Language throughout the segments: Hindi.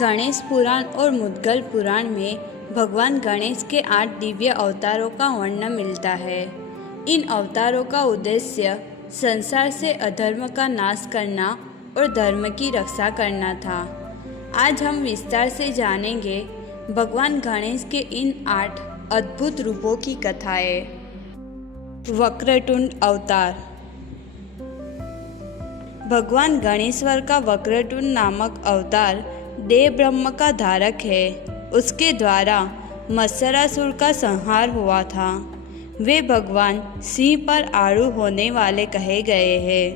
गणेश पुराण और मुद्गल पुराण में भगवान गणेश के 8 दिव्य अवतारों का वर्णन मिलता है। इन अवतारों का उद्देश्य संसार से अधर्म का नाश करना और धर्म की रक्षा करना था। आज हम विस्तार से जानेंगे भगवान गणेश के इन 8 अद्भुत रूपों की कथाएं। वक्रतुंड अवतार। भगवान गणेश्वर का वक्रतुंड नामक अवतार देव ब्रह्म का धारक है। उसके द्वारा मत्सरासुर का संहार हुआ था। वे भगवान सिंह पर आरूढ़ होने वाले कहे गए हैं।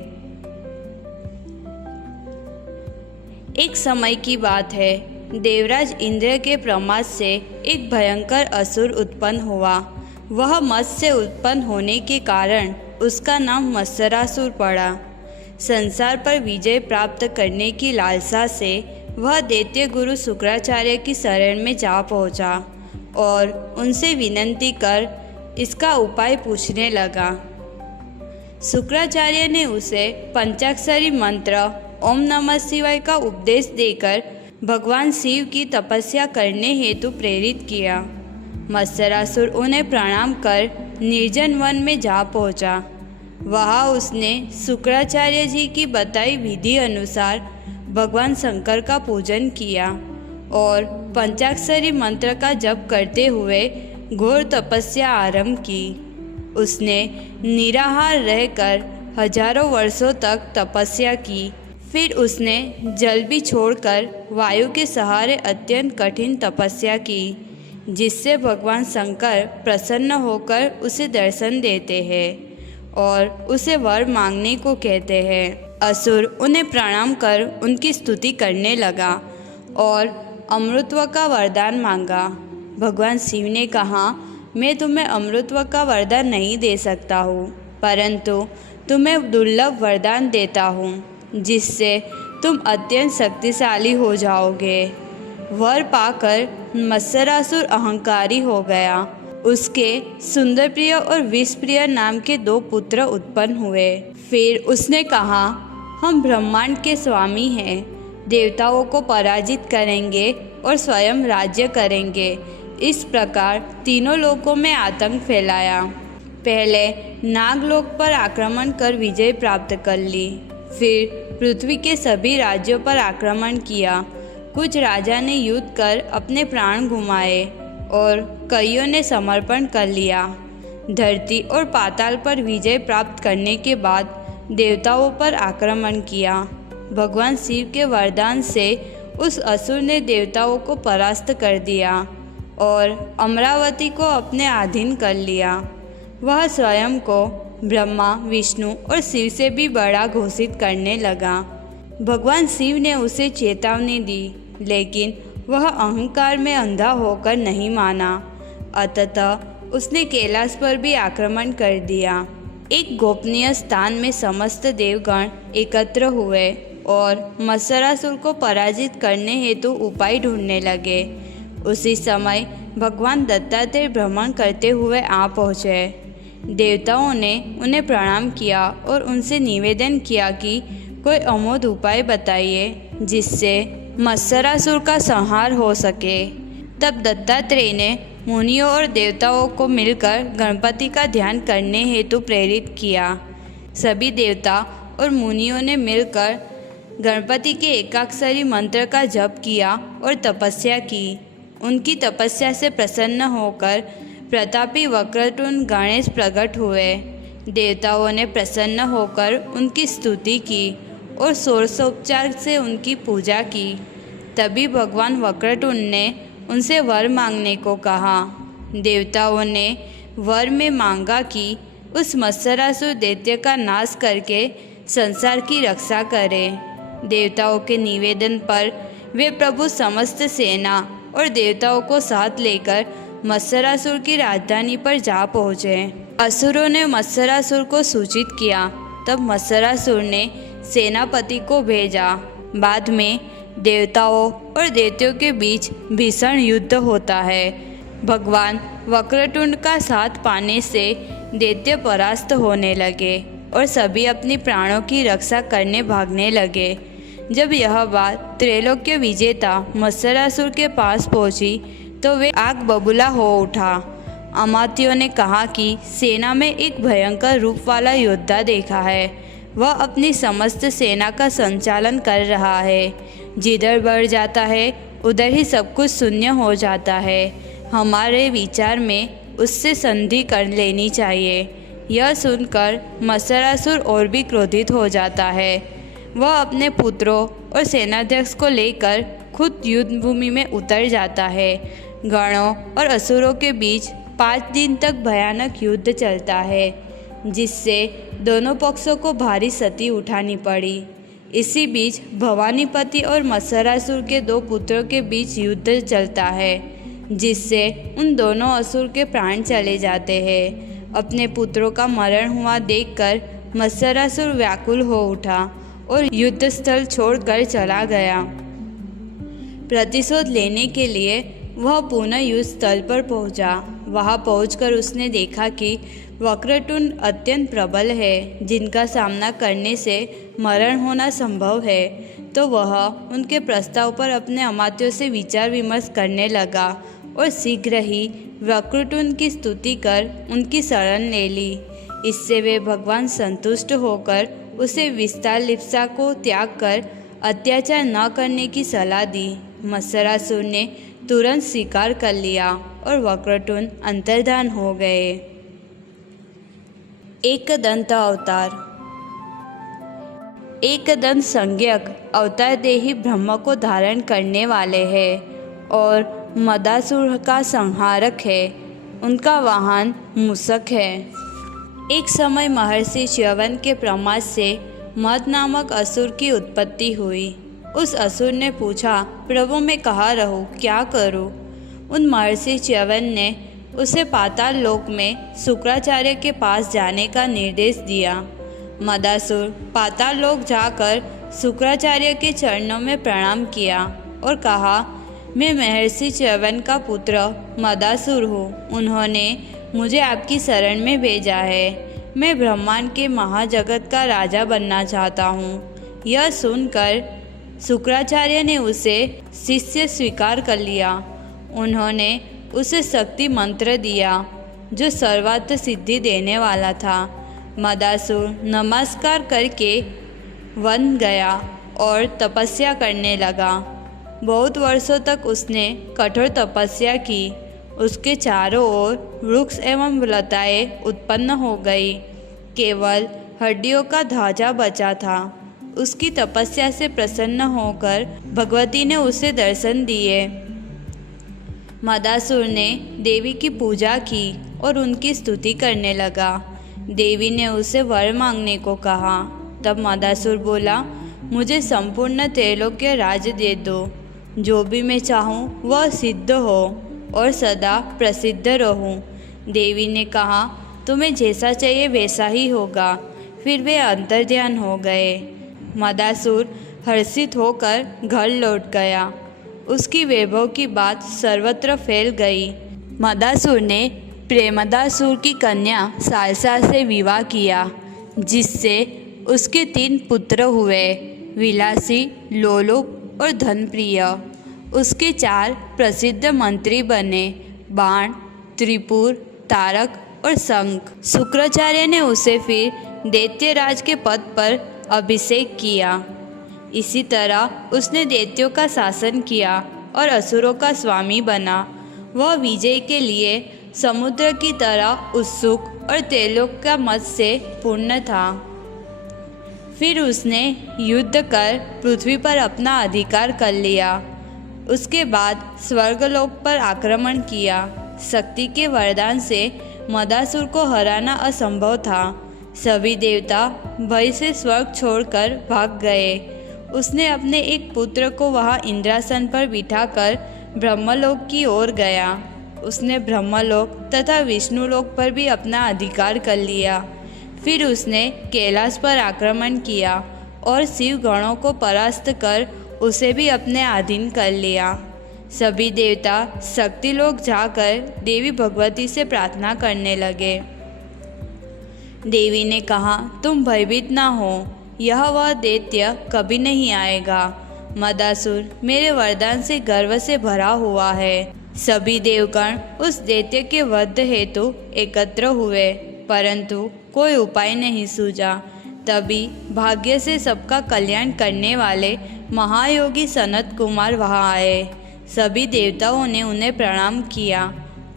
एक समय की बात है, देवराज इंद्र के प्रमाद से एक भयंकर असुर उत्पन्न हुआ। वह मत्स्य से उत्पन्न होने के कारण उसका नाम मत्सरासुर पड़ा। संसार पर विजय प्राप्त करने की लालसा से वह दैत्य गुरु शुक्राचार्य की शरण में जा पहुंचा और उनसे विनती कर इसका उपाय पूछने लगा। शुक्राचार्य ने उसे पंचाक्षरी मंत्र ओम नमः शिवाय का उपदेश देकर भगवान शिव की तपस्या करने हेतु प्रेरित किया। मत्सरासुर उन्हें प्रणाम कर निर्जन वन में जा पहुंचा। वहाँ उसने शुक्राचार्य जी की बताई विधि अनुसार भगवान शंकर का पूजन किया और पंचाक्षरी मंत्र का जप करते हुए घोर तपस्या आरंभ की। उसने निराहार रहकर हजारों वर्षों तक तपस्या की। फिर उसने जल भी छोड़कर वायु के सहारे अत्यंत कठिन तपस्या की, जिससे भगवान शंकर प्रसन्न होकर उसे दर्शन देते हैं और उसे वर मांगने को कहते हैं। असुर उन्हें प्रणाम कर उनकी स्तुति करने लगा और अमृतत्व का वरदान मांगा। भगवान शिव ने कहा, मैं तुम्हें अमृतत्व का वरदान नहीं दे सकता हूँ, परंतु तुम्हें दुर्लभ वरदान देता हूँ, जिससे तुम अत्यंत शक्तिशाली हो जाओगे। वर पाकर मत्सरासुर अहंकारी हो गया। उसके सुंदरप्रिय और विषप्रिय नाम के 2 पुत्र उत्पन्न हुए। फिर उसने कहा, हम ब्रह्मांड के स्वामी हैं, देवताओं को पराजित करेंगे और स्वयं राज्य करेंगे। इस प्रकार तीनों लोकों में आतंक फैलाया। पहले नागलोक पर आक्रमण कर विजय प्राप्त कर ली। फिर पृथ्वी के सभी राज्यों पर आक्रमण किया। कुछ राजा ने युद्ध कर अपने प्राण गुमाए और कईयों ने समर्पण कर लिया। धरती और पाताल पर विजय प्राप्त करने के बाद देवताओं पर आक्रमण किया। भगवान शिव के वरदान से उस असुर ने देवताओं को परास्त कर दिया और अमरावती को अपने अधीन कर लिया। वह स्वयं को ब्रह्मा, विष्णु और शिव से भी बड़ा घोषित करने लगा। भगवान शिव ने उसे चेतावनी दी, लेकिन वह अहंकार में अंधा होकर नहीं माना। अतः उसने कैलाश पर भी आक्रमण कर दिया। एक गोपनीय स्थान में समस्त देवगण एकत्र हुए और मत्सरासुर को पराजित करने हेतु उपाय ढूंढने लगे। उसी समय भगवान दत्तात्रेय भ्रमण करते हुए आ पहुँचे। देवताओं ने उन्हें प्रणाम किया और उनसे निवेदन किया कि कोई अमोघ उपाय बताइए, जिससे मत्सरासुर का संहार हो सके। तब दत्तात्रेय ने मुनियों और देवताओं को मिलकर गणपति का ध्यान करने हेतु प्रेरित किया। सभी देवता और मुनियों ने मिलकर गणपति के एकाक्षरी मंत्र का जप किया और तपस्या की। उनकी तपस्या से प्रसन्न होकर प्रतापी वक्रतुंड गणेश प्रकट हुए। देवताओं ने प्रसन्न होकर उनकी स्तुति की और षोडशोपचार से उनकी पूजा की। तभी भगवान वक्रतुंड ने उनसे वर मांगने को कहा। देवताओं ने वर में मांगा कि उस मत्सरासुर दैत्य का नाश करके संसार की रक्षा करे। देवताओं के निवेदन पर वे प्रभु समस्त सेना और देवताओं को साथ लेकर मत्सरासुर की राजधानी पर जा पहुँचे। असुरों ने मत्सरासुर को सूचित किया। तब मत्सरासुर ने सेनापति को भेजा। बाद में देवताओं और दैत्यों के बीच भीषण युद्ध होता है। भगवान वक्रतुंड का साथ पाने से दैत्य परास्त होने लगे और सभी अपनी प्राणों की रक्षा करने भागने लगे। जब यह बात त्रैलोक्य विजेता मत्सरासुर के पास पहुंची तो वे आग बबूला हो उठा। अमात्यों ने कहा कि सेना में एक भयंकर रूप वाला योद्धा देखा है। वह अपनी समस्त सेना का संचालन कर रहा है। जिधर बढ़ जाता है उधर ही सब कुछ शून्य हो जाता है। हमारे विचार में उससे संधि कर लेनी चाहिए। यह सुनकर मत्सरासुर और भी क्रोधित हो जाता है। वह अपने पुत्रों और सेनाध्यक्ष को लेकर खुद युद्ध भूमि में उतर जाता है। गणों और असुरों के बीच 5 दिन तक भयानक युद्ध चलता है, जिससे दोनों पक्षों को भारी क्षति उठानी पड़ी। इसी बीच भवानीपति और मत्सरासुर के 2 पुत्रों के बीच युद्ध चलता है, जिससे उन दोनों असुर के प्राण चले जाते हैं। अपने पुत्रों का मरण हुआ देखकर मत्सरासुर व्याकुल हो उठा और युद्ध स्थल छोड़कर चला गया। प्रतिशोध लेने के लिए वह पुनः युद्ध स्थल पर पहुंचा। वहां पहुंचकर उसने देखा कि वक्रतुंड अत्यंत प्रबल है, जिनका सामना करने से मरण होना संभव है। तो वह उनके प्रस्ताव पर अपने अमात्यों से विचार विमर्श करने लगा और शीघ्र ही वक्रतुंड की स्तुति कर उनकी शरण ले ली। इससे वे भगवान संतुष्ट होकर उसे विस्तार लिप्सा को त्याग कर अत्याचार न करने की सलाह दी। मत्सरासुर ने तुरंत स्वीकार कर लिया और वक्रतुंड अंतर्धान हो गए। एकदंत अवतार। एकदंत संज्ञक अवतार देही ब्रह्म को धारण करने वाले हैं और मदासुर का संहारक है। उनका वाहन मूषक है। एक समय महर्षि च्यवन के प्रमाद से मद नामक असुर की उत्पत्ति हुई। उस असुर ने पूछा, प्रभु मैं कहाँ रहूं, क्या करूं? उन महर्षि च्यवन ने उसे पाताल लोक में शुक्राचार्य के पास जाने का निर्देश दिया। मदासुर पाताल लोक जाकर शुक्राचार्य के चरणों में प्रणाम किया और कहा, मैं महर्षि च्यवन का पुत्र मदासुर हूँ। उन्होंने मुझे आपकी शरण में भेजा है। मैं ब्रह्मांड के महाजगत का राजा बनना चाहता हूँ। यह सुनकर शुक्राचार्य ने उसे शिष्य स्वीकार कर लिया। उन्होंने उसे शक्ति मंत्र दिया जो सर्वार्थ सिद्धि देने वाला था। मदासुर नमस्कार करके वन गया और तपस्या करने लगा। बहुत वर्षों तक उसने कठोर तपस्या की। उसके चारों ओर वृक्ष एवं लताएं उत्पन्न हो गई। केवल हड्डियों का ढांचा बचा था। उसकी तपस्या से प्रसन्न होकर भगवती ने उसे दर्शन दिए। मदासुर ने देवी की पूजा की और उनकी स्तुति करने लगा। देवी ने उसे वर मांगने को कहा। तब मदासुर बोला, मुझे संपूर्ण त्रैलोक्य राज्य दे दो। जो भी मैं चाहूँ वह सिद्ध हो और सदा प्रसिद्ध रहूं। देवी ने कहा, तुम्हें जैसा चाहिए वैसा ही होगा। फिर वे अंतर्ध्यान हो गए। मदासुर हर्षित होकर घर लौट गया। उसकी वैभव की बात सर्वत्र फैल गई। मदासुर ने प्रेमदासुर की कन्या सालसा से विवाह किया, जिससे उसके 3 पुत्र हुए, विलासी, लोलुप और धनप्रिय। उसके 4 प्रसिद्ध मंत्री बने, बाण, त्रिपुर, तारक और शंख। शुक्राचार्य ने उसे फिर दैत्यराज के पद पर अभिषेक किया। इसी तरह उसने दैत्यों का शासन किया और असुरों का स्वामी बना। वह विजय के लिए समुद्र की तरह उत्सुक और त्रैलोक्य का मत से पूर्ण था। फिर उसने युद्ध कर पृथ्वी पर अपना अधिकार कर लिया। उसके बाद स्वर्गलोक पर आक्रमण किया। शक्ति के वरदान से मदासुर को हराना असंभव था। सभी देवता भय से स्वर्ग छोड़कर भाग गए। उसने अपने एक पुत्र को वहां इंद्रासन पर बिठाकर ब्रह्मलोक की ओर गया। उसने ब्रह्मलोक तथा विष्णुलोक पर भी अपना अधिकार कर लिया। फिर उसने कैलाश पर आक्रमण किया और शिव गणों को परास्त कर उसे भी अपने अधीन कर लिया। सभी देवता शक्तिलोक जाकर देवी भगवती से प्रार्थना करने लगे। देवी ने कहा, तुम भयभीत ना हो। यह वह दैत्य कभी नहीं आएगा। मदासुर मेरे वरदान से गर्व से भरा हुआ है। सभी देवगण उस दैत्य के वध हेतु एकत्र हुए, परंतु कोई उपाय नहीं सूझा। तभी भाग्य से सबका कल्याण करने वाले महायोगी सनत कुमार वहाँ आए। सभी देवताओं ने उन्हें प्रणाम किया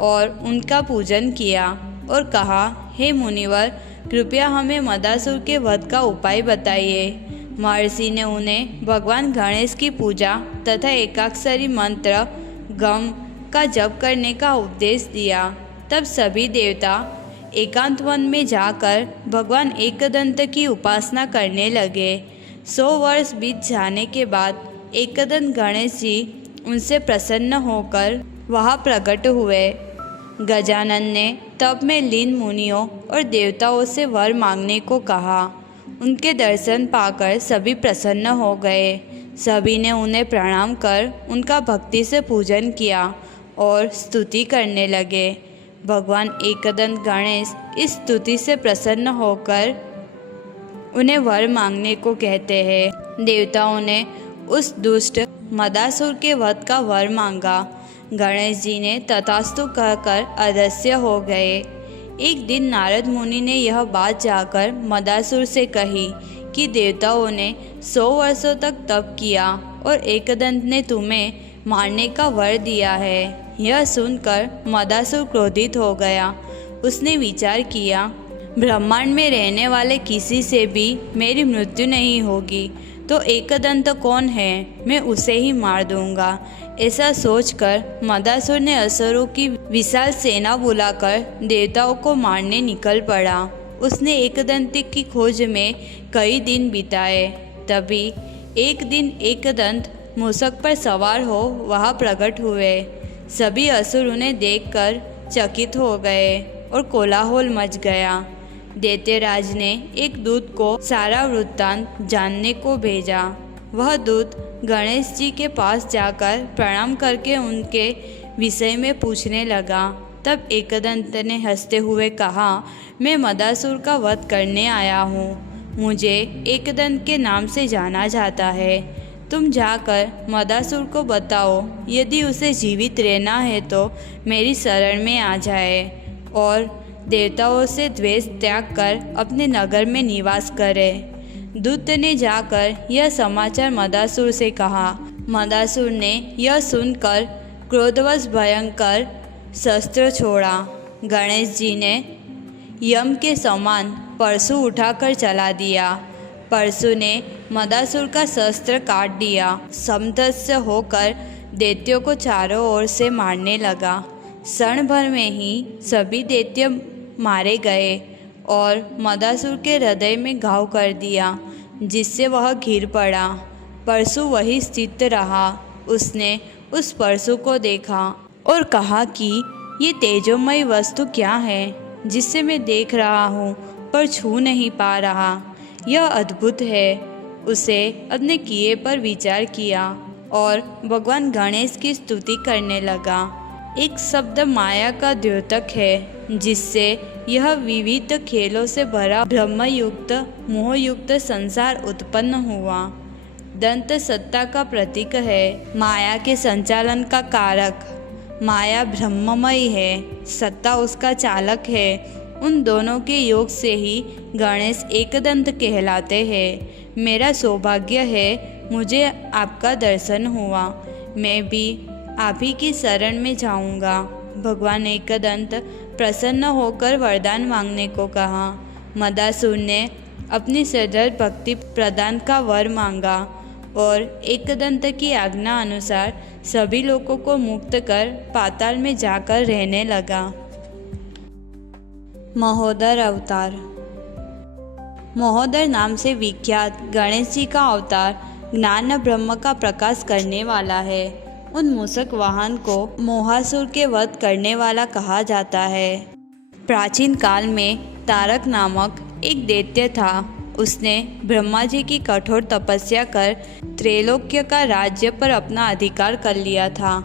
और उनका पूजन किया और कहा, हे मुनिवर, कृपया हमें मदासुर के वध का उपाय बताइए। महर्षि ने उन्हें भगवान गणेश की पूजा तथा एकाक्षरी मंत्र गम का जप करने का उपदेश दिया। तब सभी देवता एकांत वन में जाकर भगवान एकदंत की उपासना करने लगे। 100 वर्ष बीत जाने के बाद एकदंत गणेश जी उनसे प्रसन्न होकर वहाँ प्रकट हुए। गजानन ने तप में लीन मुनियों और देवताओं से वर मांगने को कहा। उनके दर्शन पाकर सभी प्रसन्न हो गए। सभी ने उन्हें प्रणाम कर उनका भक्ति से पूजन किया और स्तुति करने लगे। भगवान एकदंत गणेश इस स्तुति से प्रसन्न होकर उन्हें वर मांगने को कहते हैं। देवताओं ने उस दुष्ट मदासुर के वध का वर मांगा। गणेश जी ने तथास्तु कहकर अदृश्य हो गए। एक दिन नारद मुनि ने यह बात जाकर मदासुर से कही कि देवताओं ने 100 वर्षों तक तप किया और एकदंत ने तुम्हें मारने का वर दिया है। यह सुनकर मदासुर क्रोधित हो गया। उसने विचार किया, ब्रह्मांड में रहने वाले किसी से भी मेरी मृत्यु नहीं होगी, तो एकदंत कौन है, मैं उसे ही मार दूंगा। ऐसा सोचकर मदासुर ने असुरों की विशाल सेना बुलाकर देवताओं को मारने निकल पड़ा। उसने एकदंत की खोज में कई दिन बिताए। तभी एक दिन एकदंत मूषक पर सवार हो वहाँ प्रकट हुए। सभी असुर उन्हें देखकर चकित हो गए और कोलाहल मच गया। दैत्यराज ने एक दूत को सारा वृत्तांत जानने को भेजा। वह दूत गणेश जी के पास जाकर प्रणाम करके उनके विषय में पूछने लगा। तब एकदंत ने हंसते हुए कहा, मैं मदासुर का वध करने आया हूँ। मुझे एकदंत के नाम से जाना जाता है। तुम जाकर मदासुर को बताओ, यदि उसे जीवित रहना है तो मेरी शरण में आ जाए और देवताओं से द्वेष त्याग कर अपने नगर में निवास करे। दूत ने जाकर यह समाचार मदासुर से कहा। मदासुर ने यह सुनकर क्रोधवश भयंकर शस्त्र छोड़ा। गणेश जी ने यम के समान परशु उठाकर चला दिया। परशु ने मदासुर का शस्त्र काट दिया। समदस्य होकर दैत्यों को चारों ओर से मारने लगा। क्षण भर में ही सभी दैत्य मारे गए और मदासुर के हृदय में घाव कर दिया, जिससे वह गिर पड़ा। परशु वही स्थित रहा। उसने उस परशु को देखा और कहा कि ये तेजोमयी वस्तु क्या है जिसे मैं देख रहा हूँ पर छू नहीं पा रहा। यह अद्भुत है। उसे अपने किए पर विचार किया और भगवान गणेश की स्तुति करने लगा। एक शब्द माया का द्योतक है, जिससे यह विविध खेलों से भरा ब्रह्मयुक्त मोहयुक्त संसार उत्पन्न हुआ। दंत सत्ता का प्रतीक है, माया के संचालन का कारक। माया ब्रह्ममयी है, सत्ता उसका चालक है। उन दोनों के योग से ही गणेश एकदंत कहलाते हैं। मेरा सौभाग्य है, मुझे आपका दर्शन हुआ। मैं भी आप ही की शरण में जाऊंगा। भगवान एकदंत प्रसन्न होकर वरदान मांगने को कहा। मदासुर ने अपनी श्रद्धा भक्ति प्रदान का वर मांगा और एकदंत की आज्ञा अनुसार सभी लोगों को मुक्त कर पाताल में जाकर रहने लगा। महोदर अवतार। महोदर नाम से विख्यात गणेश जी का अवतार ज्ञान ब्रह्म का प्रकाश करने वाला है। उन मूषक वाहन को मोहासुर के वध करने वाला कहा जाता है। प्राचीन काल में तारक नामक एक दैत्य था। उसने ब्रह्मा जी की कठोर तपस्या कर त्रैलोक्य का राज्य पर अपना अधिकार कर लिया था।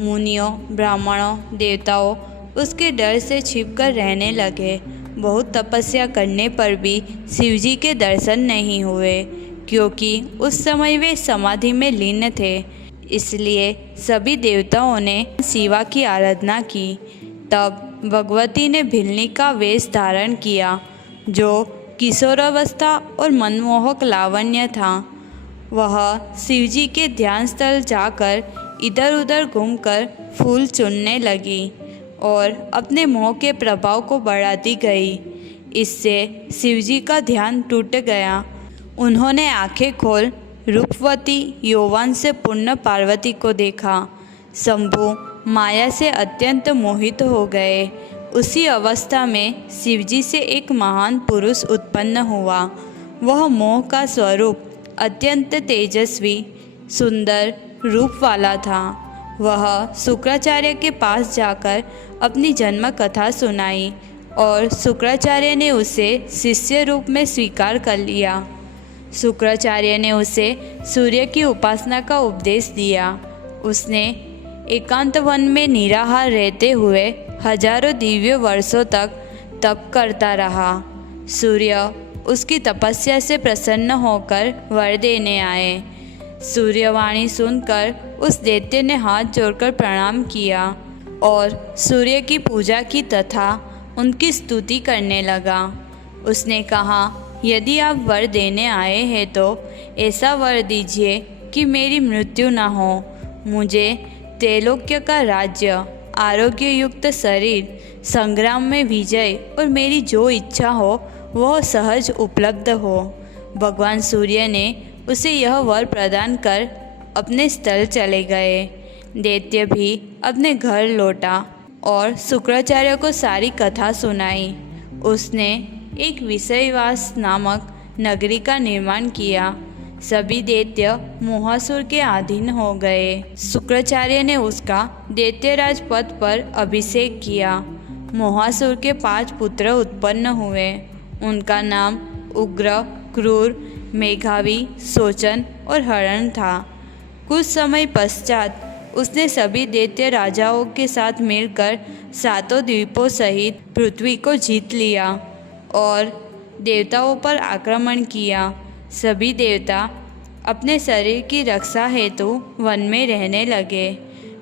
मुनियों, ब्राह्मणों, देवताओं उसके डर से छिपकर रहने लगे। बहुत तपस्या करने पर भी शिवजी के दर्शन नहीं हुए, क्योंकि उस समय वे समाधि में लीन थे। इसलिए सभी देवताओं ने शिवा की आराधना की। तब भगवती ने भिल्ली का वेश धारण किया, जो किशोरावस्था और मनमोहक लावण्य था। वह शिवजी के ध्यान स्थल जाकर इधर उधर घूमकर फूल चुनने लगी और अपने मोह के प्रभाव को बढ़ाती गई। इससे शिवजी का ध्यान टूट गया। उन्होंने आंखें खोल रूपवती यौवन से पूर्ण पार्वती को देखा। शंभु माया से अत्यंत मोहित हो गए। उसी अवस्था में शिवजी से एक महान पुरुष उत्पन्न हुआ। वह मोह का स्वरूप अत्यंत तेजस्वी सुंदर रूप वाला था। वह शुक्राचार्य के पास जाकर अपनी जन्म कथा सुनाई और शुक्राचार्य ने उसे शिष्य रूप में स्वीकार कर लिया। शुक्राचार्य ने उसे सूर्य की उपासना का उपदेश दिया। उसने एकांत वन में निराहार रहते हुए हजारों दिव्य वर्षों तक तप करता रहा। सूर्य उसकी तपस्या से प्रसन्न होकर वर देने आए। सूर्यवाणी सुनकर उस दैत्य ने हाथ जोड़कर प्रणाम किया और सूर्य की पूजा की तथा उनकी स्तुति करने लगा। उसने कहा, यदि आप वर देने आए हैं तो ऐसा वर दीजिए कि मेरी मृत्यु न हो। मुझे त्रैलोक्य का राज्य, आरोग्य युक्त शरीर, संग्राम में विजय और मेरी जो इच्छा हो वह सहज उपलब्ध हो। भगवान सूर्य ने उसे यह वर प्रदान कर अपने स्थल चले गए। दैत्य भी अपने घर लौटा और शुक्राचार्य को सारी कथा सुनाई। उसने एक विषयवास नामक नगरी का निर्माण किया। सभी दैत्य मोहासुर के अधीन हो गए। शुक्राचार्य ने उसका दैत्यराज पद पर अभिषेक किया। मोहासुर के 5 पुत्र उत्पन्न हुए। उनका नाम उग्र, क्रूर, मेघावी, शोचन और हरण था। कुछ समय पश्चात उसने सभी दैत्य राजाओं के साथ मिलकर 7 द्वीपों सहित पृथ्वी को जीत लिया और देवताओं पर आक्रमण किया। सभी देवता अपने शरीर की रक्षा हेतु वन में रहने लगे।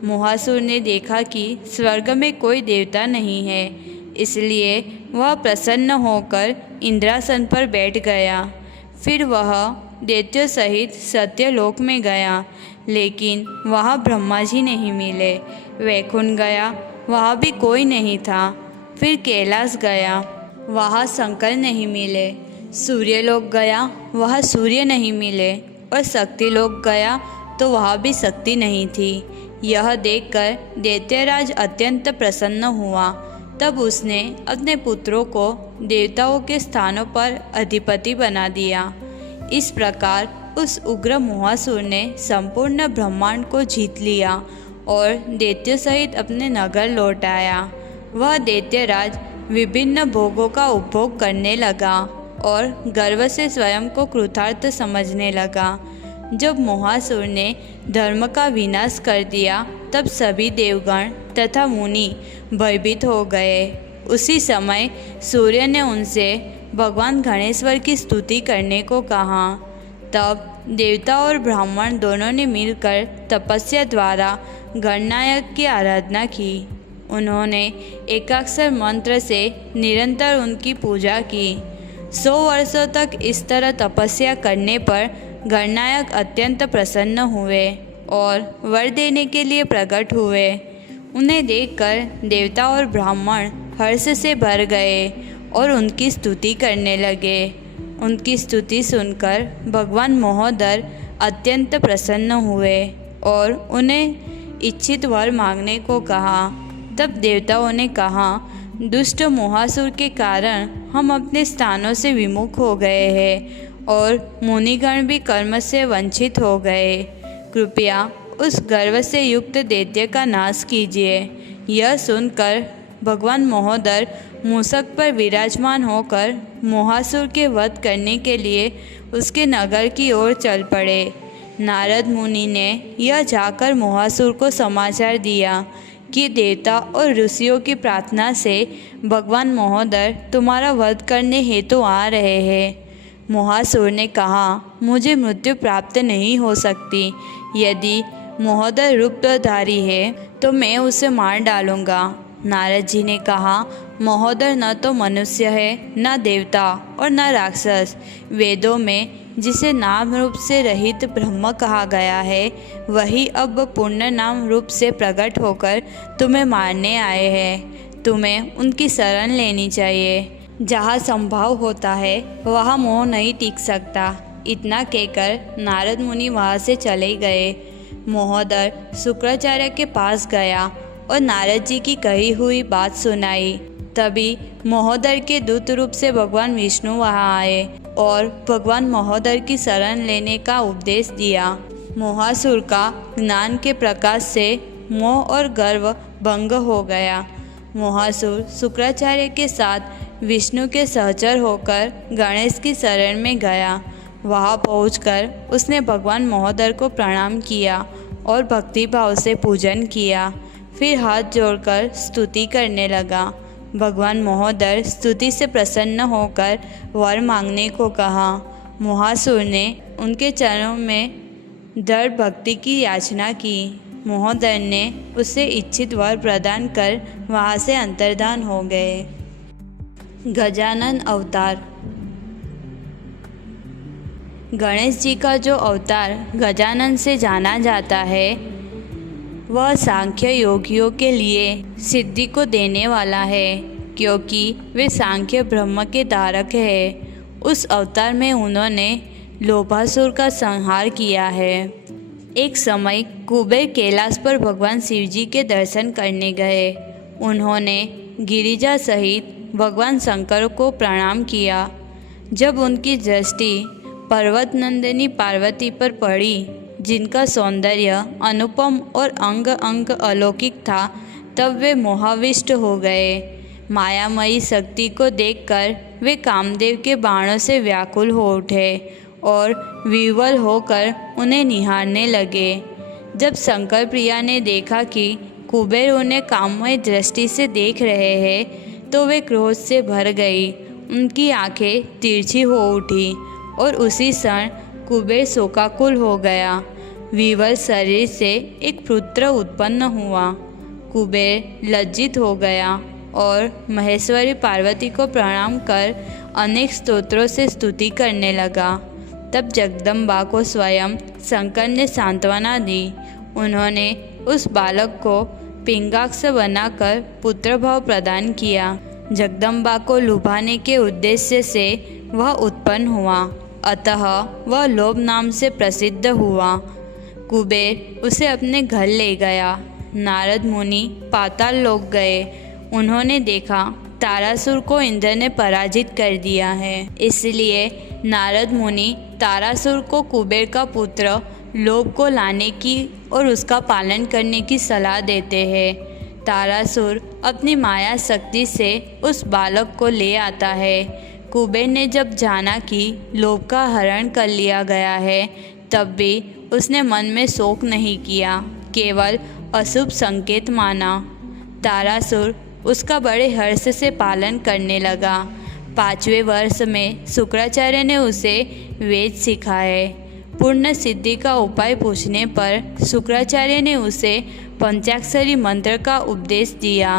मोहासुर ने देखा कि स्वर्ग में कोई देवता नहीं है, इसलिए वह प्रसन्न होकर इंद्रासन पर बैठ गया। फिर वह दैत्यों सहित सत्यलोक में गया, लेकिन वहाँ ब्रह्मा जी नहीं मिले। वैकुंठ गया, वहाँ भी कोई नहीं था। फिर कैलाश गया, वहाँ शंकर नहीं मिले। सूर्यलोक गया, वहाँ सूर्य नहीं मिले और शक्तिलोक गया तो वहाँ भी शक्ति नहीं थी। यह देखकर दैत्यराज अत्यंत प्रसन्न हुआ। तब उसने अपने पुत्रों को देवताओं के स्थानों पर अधिपति बना दिया। इस प्रकार उस उग्र मोहासुर ने संपूर्ण ब्रह्मांड को जीत लिया और दैत्य सहित अपने नगर लौट आया। वह दैत्यराज विभिन्न भोगों का उपभोग करने लगा और गर्व से स्वयं को कृतार्थ समझने लगा। जब मोहासुर ने धर्म का विनाश कर दिया, तब सभी देवगण तथा मुनि भयभीत हो गए। उसी समय सूर्य ने उनसे भगवान गणेश्वर की स्तुति करने को कहा। तब देवता और ब्राह्मण दोनों ने मिलकर तपस्या द्वारा गणनायक की आराधना की। उन्होंने एकाक्षर मंत्र से निरंतर उनकी पूजा की। 100 वर्षों तक इस तरह तपस्या करने पर गणनायक अत्यंत प्रसन्न हुए और वर देने के लिए प्रकट हुए। उन्हें देखकर देवता और ब्राह्मण हर्ष से भर गए और उनकी स्तुति करने लगे। उनकी स्तुति सुनकर भगवान महोदर अत्यंत प्रसन्न हुए और उन्हें इच्छित वर मांगने को कहा। तब देवताओं ने कहा, दुष्ट मोहासुर के कारण हम अपने स्थानों से विमुख हो गए हैं और मुनिगण भी कर्म से वंचित हो गए। कृपया उस गर्व से युक्त दैत्य का नाश कीजिए। यह सुनकर भगवान महोदर मूषक पर विराजमान होकर मोहासुर के वध करने के लिए उसके नगर की ओर चल पड़े। नारद मुनि ने यह जाकर मोहासुर को समाचार दिया कि देवता और ऋषियों की प्रार्थना से भगवान महोदर तुम्हारा वध करने हेतु आ रहे हैं। मोहासुर ने कहा, मुझे मृत्यु प्राप्त नहीं हो सकती। यदि महोदर रूपधारी है तो मैं उसे मार डालूंगा। नारद जी ने कहा, महोदर न तो मनुष्य है, न देवता और न राक्षस। वेदों में जिसे नाम रूप से रहित ब्रह्म कहा गया है, वही अब पूर्ण नाम रूप से प्रकट होकर तुम्हें मारने आए हैं। तुम्हें उनकी शरण लेनी चाहिए। जहाँ संभव होता है वहाँ मोह नहीं टिक सकता। इतना कहकर नारद मुनि वहाँ से चले गए। महोदर शुक्राचार्य के पास गया और नारद जी की कही हुई बात सुनाई। तभी महोदर के दूत रूप से भगवान विष्णु वहाँ आए और भगवान महोदर की शरण लेने का उपदेश दिया। मोहासुर का ज्ञान के प्रकाश से मोह और गर्व भंग हो गया। मोहासुर शुक्राचार्य के साथ विष्णु के सहचर होकर गणेश की शरण में गया। वहाँ पहुंचकर उसने भगवान महोदर को प्रणाम किया और भक्तिभाव से पूजन किया। फिर हाथ जोड़कर स्तुति करने लगा। भगवान महोदर स्तुति से प्रसन्न होकर वर मांगने को कहा। मोहासुर ने उनके चरणों में दृढ़ भक्ति की याचना की। महोदर ने उसे इच्छित वर प्रदान कर वहाँ से अंतर्धान हो गए। गजानन अवतार। गणेश जी का जो अवतार गजानन से जाना जाता है, वह सांख्य योगियों के लिए सिद्धि को देने वाला है, क्योंकि वे सांख्य ब्रह्म के धारक हैं। उस अवतार में उन्होंने लोभासुर का संहार किया है। एक समय कुबेर कैलाश पर भगवान शिव जी के दर्शन करने गए। उन्होंने गिरिजा सहित भगवान शंकर को प्रणाम किया। जब उनकी दृष्टि पर्वत नंदिनी पार्वती पर पड़ी, जिनका सौंदर्य अनुपम और अंग अंग अलौकिक था, तब वे मोहाविष्ट हो गए। मायामयी शक्ति को देखकर वे कामदेव के बाणों से व्याकुल हो उठे और विह्वल होकर उन्हें निहारने लगे। जब शंकर प्रिया ने देखा कि कुबेर उन्हें काममय दृष्टि से देख रहे हैं, तो वे क्रोध से भर गई। उनकी आंखें तिरछी हो उठी और उसी क्षण कुबेर शोकाकुल हो गया। विह्वल शरीर से एक पुत्र उत्पन्न हुआ। कुबेर लज्जित हो गया और महेश्वरी पार्वती को प्रणाम कर अनेक स्तोत्रों से स्तुति करने लगा। तब जगदम्बा को स्वयं शंकर ने सांत्वना दी। उन्होंने उस बालक को पिंगाक्ष बनाकर पुत्र भाव प्रदान किया। जगदम्बा को लुभाने के उद्देश्य से वह उत्पन्न हुआ, अतः वह लोभ नाम से प्रसिद्ध हुआ। कुबेर उसे अपने घर ले गया। नारद मुनि पाताल लोक गए। उन्होंने देखा तारासुर को इंद्र ने पराजित कर दिया है। इसलिए नारद मुनि तारासुर को कुबेर का पुत्र लोभ को लाने की और उसका पालन करने की सलाह देते हैं। तारासुर अपनी माया शक्ति से उस बालक को ले आता है। कुबेर ने जब जाना कि लोभ का हरण कर लिया गया है, तब भी उसने मन में शोक नहीं किया, केवल अशुभ संकेत माना। तारासुर उसका बड़े हर्ष से पालन करने लगा। 5वें वर्ष में शुक्राचार्य ने उसे वेद सिखाए। पूर्ण सिद्धि का उपाय पूछने पर शुक्राचार्य ने उसे पंचाक्षरी मंत्र का उपदेश दिया।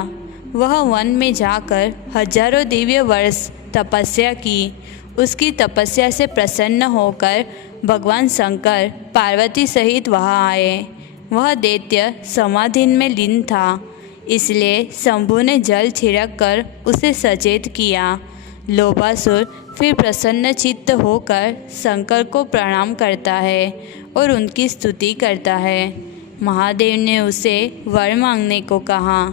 वह वन में जाकर हजारों दिव्य वर्ष तपस्या की। उसकी तपस्या से प्रसन्न होकर भगवान शंकर पार्वती सहित वहाँ आए। वह दैत्य समाधि में लीन था, इसलिए शंभु ने जल छिड़क कर उसे सचेत किया। लोभासुर फिर प्रसन्न चित्त होकर शंकर को प्रणाम करता है और उनकी स्तुति करता है। महादेव ने उसे वर मांगने को कहा।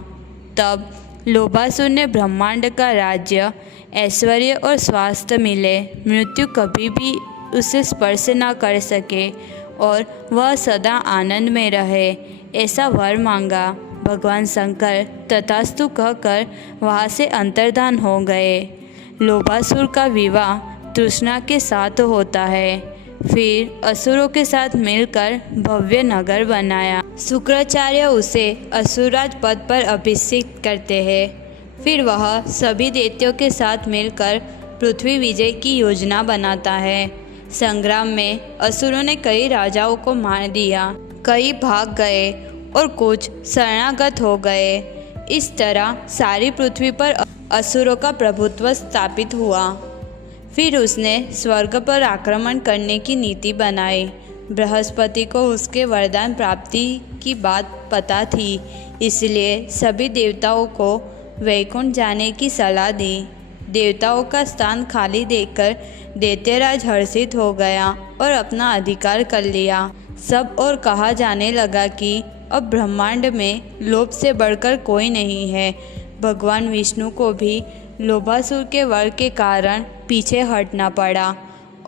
तब लोभासुर ने ब्रह्मांड का राज्य, ऐश्वर्य और स्वास्थ्य मिले, मृत्यु कभी भी उसे स्पर्श न कर सके और वह सदा आनंद में रहे, ऐसा वर मांगा। भगवान शंकर तथास्तु कहकर वहाँ से अंतर्धान हो गए। लोभासुर का विवाह तृष्णा के साथ होता है। फिर असुरों के साथ मिलकर भव्य नगर बनाया। शुक्राचार्य उसे असुरराज पद पर अभिषिक्त करते हैं। फिर वह सभी दैत्यों के साथ मिलकर पृथ्वी विजय की योजना बनाता है। संग्राम में असुरों ने कई राजाओं को मार दिया, कई भाग गए और कुछ शरणागत हो गए। इस तरह सारी पृथ्वी पर असुरों का प्रभुत्व स्थापित हुआ। फिर उसने स्वर्ग पर आक्रमण करने की नीति बनाई। बृहस्पति को उसके वरदान प्राप्ति की बात पता थी, इसलिए सभी देवताओं को वैकुंठ जाने की सलाह दी। देवताओं का स्थान खाली देखकर दैत्यराज हर्षित हो गया और अपना अधिकार कर लिया। सब और कहा जाने लगा कि अब ब्रह्मांड में लोभ से बढ़कर कोई नहीं है। भगवान विष्णु को भी लोभासुर के वर के कारण पीछे हटना पड़ा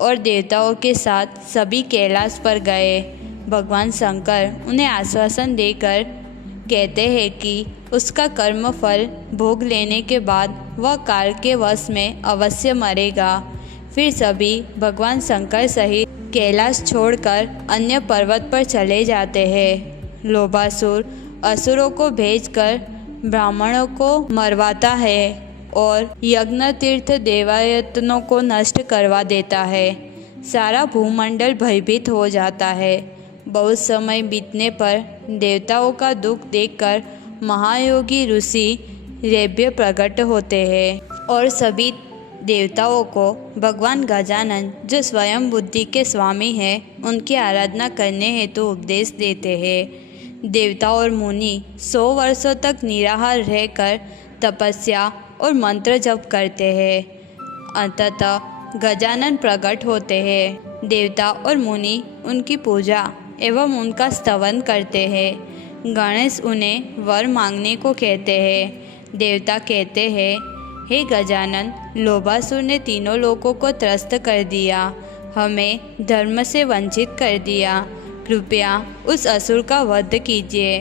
और देवताओं के साथ सभी कैलाश पर गए। भगवान शंकर उन्हें आश्वासन देकर कहते हैं कि उसका कर्म फल भोग लेने के बाद वह काल के वश में अवश्य मरेगा। फिर सभी भगवान शंकर सहित कैलाश छोड़कर अन्य पर्वत पर चले जाते हैं। लोभासुर असुरों को भेजकर ब्राह्मणों को मरवाता है और यज्ञ तीर्थ देवायतनों को नष्ट करवा देता है। सारा भूमंडल भयभीत हो जाता है। बहुत समय बीतने पर देवताओं का दुख देखकर महायोगी ऋषि रैभ्य प्रकट होते हैं और सभी देवताओं को भगवान गजानन, जो स्वयं बुद्धि के स्वामी हैं, उनकी आराधना करने हेतु उपदेश देते हैं। देवता और मुनि 100 वर्षों तक निराहार रहकर तपस्या और मंत्र जप करते हैं। अंततः गजानन प्रकट होते हैं। देवता और मुनि उनकी पूजा एवं उनका स्तवन करते हैं। गणेश उन्हें वर मांगने को कहते हैं। देवता कहते हैं, हे गजानन, लोभासुर ने तीनों लोगों को त्रस्त कर दिया, हमें धर्म से वंचित कर दिया। कृपया उस असुर का वध कीजिए।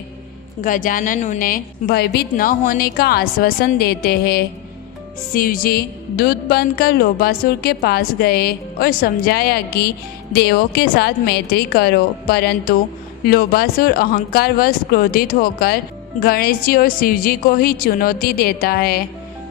गजानन उन्हें भयभीत न होने का आश्वासन देते हैं। शिवजी दूत बनकर लोभासुर के पास गए और समझाया कि देवों के साथ मैत्री करो, परंतु लोभासुर अहंकारवश क्रोधित होकर गणेश जी और शिवजी को ही चुनौती देता है।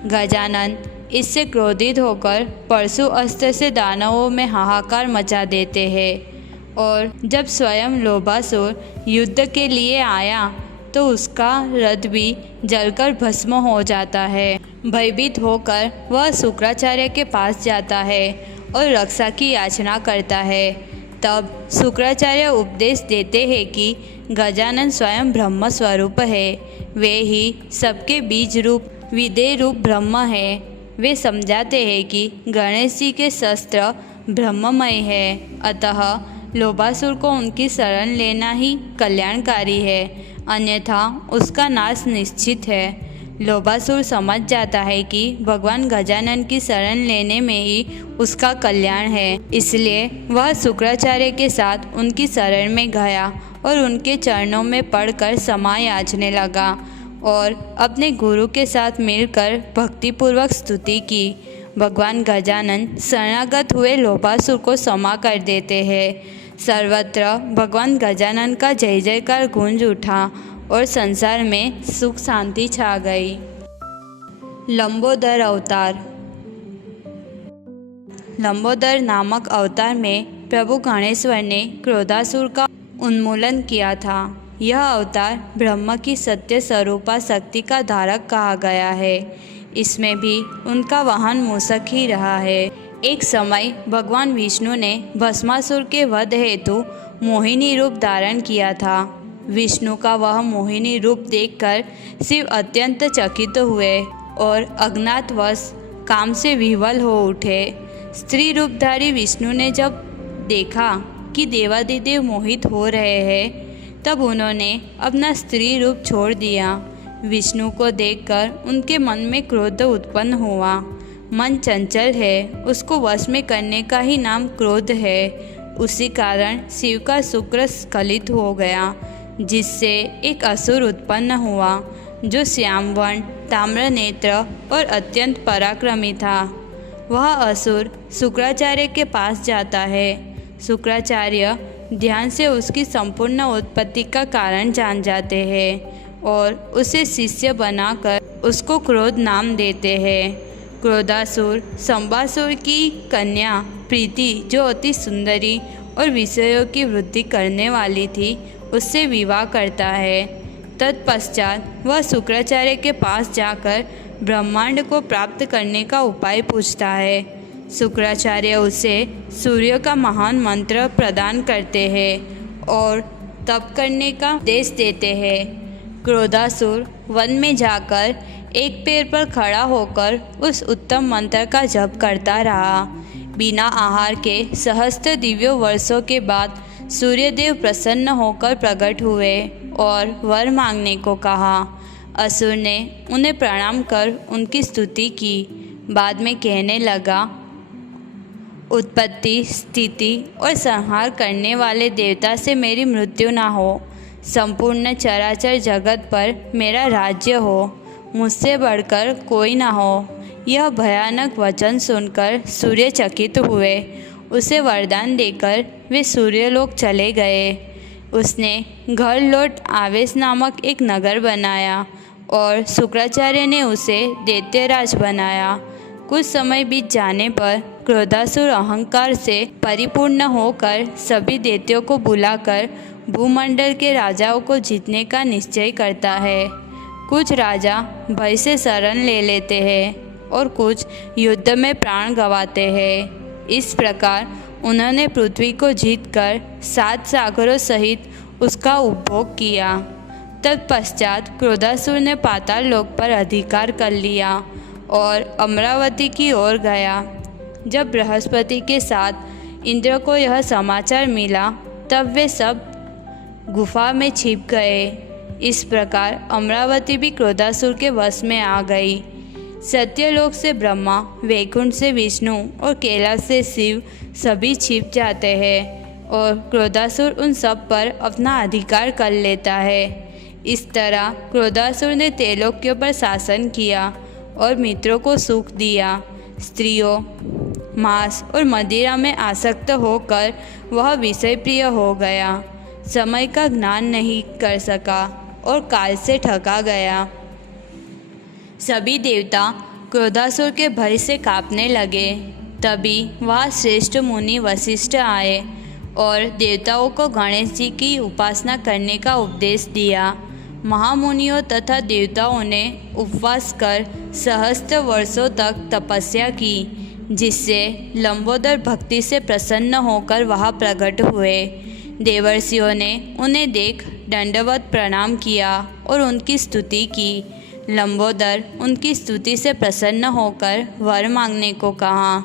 गजानन इससे क्रोधित होकर परशु अस्त्र से दानवों में हाहाकार मचा देते हैं और जब स्वयं लोभासुर युद्ध के लिए आया तो उसका रथ भी जलकर भस्म हो जाता है। भयभीत होकर वह शुक्राचार्य के पास जाता है और रक्षा की याचना करता है। तब शुक्राचार्य उपदेश देते हैं कि गजानन स्वयं ब्रह्म स्वरूप है, वे ही सबके बीज रूप विदेह रूप ब्रह्म है। वे समझाते हैं कि गणेश जी के शस्त्र ब्रह्ममय है, अतः लोभासुर को उनकी शरण लेना ही कल्याणकारी है, अन्यथा उसका नाश निश्चित है। लोभासुर समझ जाता है कि भगवान गजानन की शरण लेने में ही उसका कल्याण है, इसलिए वह शुक्राचार्य के साथ उनकी शरण में गया और उनके चरणों में पड़कर क्षमा याचने लगा और अपने गुरु के साथ मिलकर भक्तिपूर्वक स्तुति की। भगवान गजानन शरणागत हुए लोभासुर को क्षमा कर देते हैं। सर्वत्र भगवान गजानन का जय जयकार गूंज उठा और संसार में सुख शांति छा गई। लंबोदर अवतार। लंबोदर नामक अवतार में प्रभु गणेश्वर ने क्रोधासुर का उन्मूलन किया था। यह अवतार ब्रह्म की सत्य स्वरूपा शक्ति का धारक कहा गया है। इसमें भी उनका वाहन मूषक ही रहा है। एक समय भगवान विष्णु ने भस्मासुर के वध हेतु मोहिनी रूप धारण किया था। विष्णु का वह मोहिनी रूप देखकर शिव अत्यंत चकित हुए और अज्ञातवश काम से विह्वल हो उठे। स्त्री रूपधारी विष्णु ने जब देखा कि देवादिदेव मोहित हो रहे हैं, तब उन्होंने अपना स्त्री रूप छोड़ दिया। विष्णु को देखकर उनके मन में क्रोध उत्पन्न हुआ। मन चंचल है, उसको वश में करने का ही नाम क्रोध है। उसी कारण शिव का शुक्र स्खलित हो गया, जिससे एक असुर उत्पन्न हुआ जो श्यामवर्ण, ताम्र नेत्र और अत्यंत पराक्रमी था। वह असुर शुक्राचार्य के पास जाता है। शुक्राचार्य ध्यान से उसकी संपूर्ण उत्पत्ति का कारण जान जाते हैं और उसे शिष्य बनाकर उसको क्रोध नाम देते हैं। क्रोधासुर शंबासुर की कन्या प्रीति, जो अति सुंदरी और विषयों की वृद्धि करने वाली थी, उससे विवाह करता है। तत्पश्चात वह शुक्राचार्य के पास जाकर ब्रह्मांड को प्राप्त करने का उपाय पूछता है। शुक्राचार्य उसे सूर्य का महान मंत्र प्रदान करते हैं और तप करने का आदेश देते हैं। क्रोधासुर वन में जाकर एक पेड़ पर खड़ा होकर उस उत्तम मंत्र का जप करता रहा। बिना आहार के सहस्त्र दिव्य वर्षों के बाद सूर्यदेव प्रसन्न होकर प्रकट हुए और वर मांगने को कहा। असुर ने उन्हें प्रणाम कर उनकी स्तुति की। बाद में कहने लगा, उत्पत्ति, स्थिति और संहार करने वाले देवता से मेरी मृत्यु ना हो, संपूर्ण चराचर जगत पर मेरा राज्य हो, मुझसे बढ़कर कोई ना हो। यह भयानक वचन सुनकर सूर्य चकित हुए। उसे वरदान देकर वे सूर्यलोक चले गए। उसने घर लौट आवेश नामक एक नगर बनाया और शुक्राचार्य ने उसे दैत्यराज बनाया। कुछ समय बीत जाने पर क्रोधासुर अहंकार से परिपूर्ण होकर सभी दैत्यों को बुलाकर भूमंडल के राजाओं को जीतने का निश्चय करता है। कुछ राजा भय से शरण ले लेते हैं और कुछ युद्ध में प्राण गंवाते हैं। इस प्रकार उन्होंने पृथ्वी को जीतकर 7 सागरों सहित उसका उपभोग किया। तत्पश्चात क्रोधासुर ने पाताल लोक पर अधिकार कर लिया और अमरावती की ओर गया। जब बृहस्पति के साथ इंद्र को यह समाचार मिला, तब वे सब गुफा में छिप गए। इस प्रकार अमरावती भी क्रोधासुर के वश में आ गई। सत्यलोक से ब्रह्मा, वैकुंठ से विष्णु और कैलाश से शिव सभी छिप जाते हैं और क्रोधासुर उन सब पर अपना अधिकार कर लेता है। इस तरह क्रोधासुर ने त्रैलोक्यों पर शासन किया और मित्रों को सुख दिया। स्त्रियों, मांस और मदिरा में आसक्त होकर वह विषय प्रिय हो गया। समय का ज्ञान नहीं कर सका और काल से ठगा गया। सभी देवता क्रोधासुर के भय से कांपने लगे। तभी वहाँ श्रेष्ठ मुनि वशिष्ठ आए और देवताओं को गणेश जी की उपासना करने का उपदेश दिया। महामुनियों तथा देवताओं ने उपवास कर सहस्त्र वर्षों तक तपस्या की, जिससे लंबोदर भक्ति से प्रसन्न होकर वहाँ प्रकट हुए। देवर्षियों ने उन्हें देख दंडवत प्रणाम किया और उनकी स्तुति की। लंबोदर उनकी स्तुति से प्रसन्न होकर वर मांगने को कहा।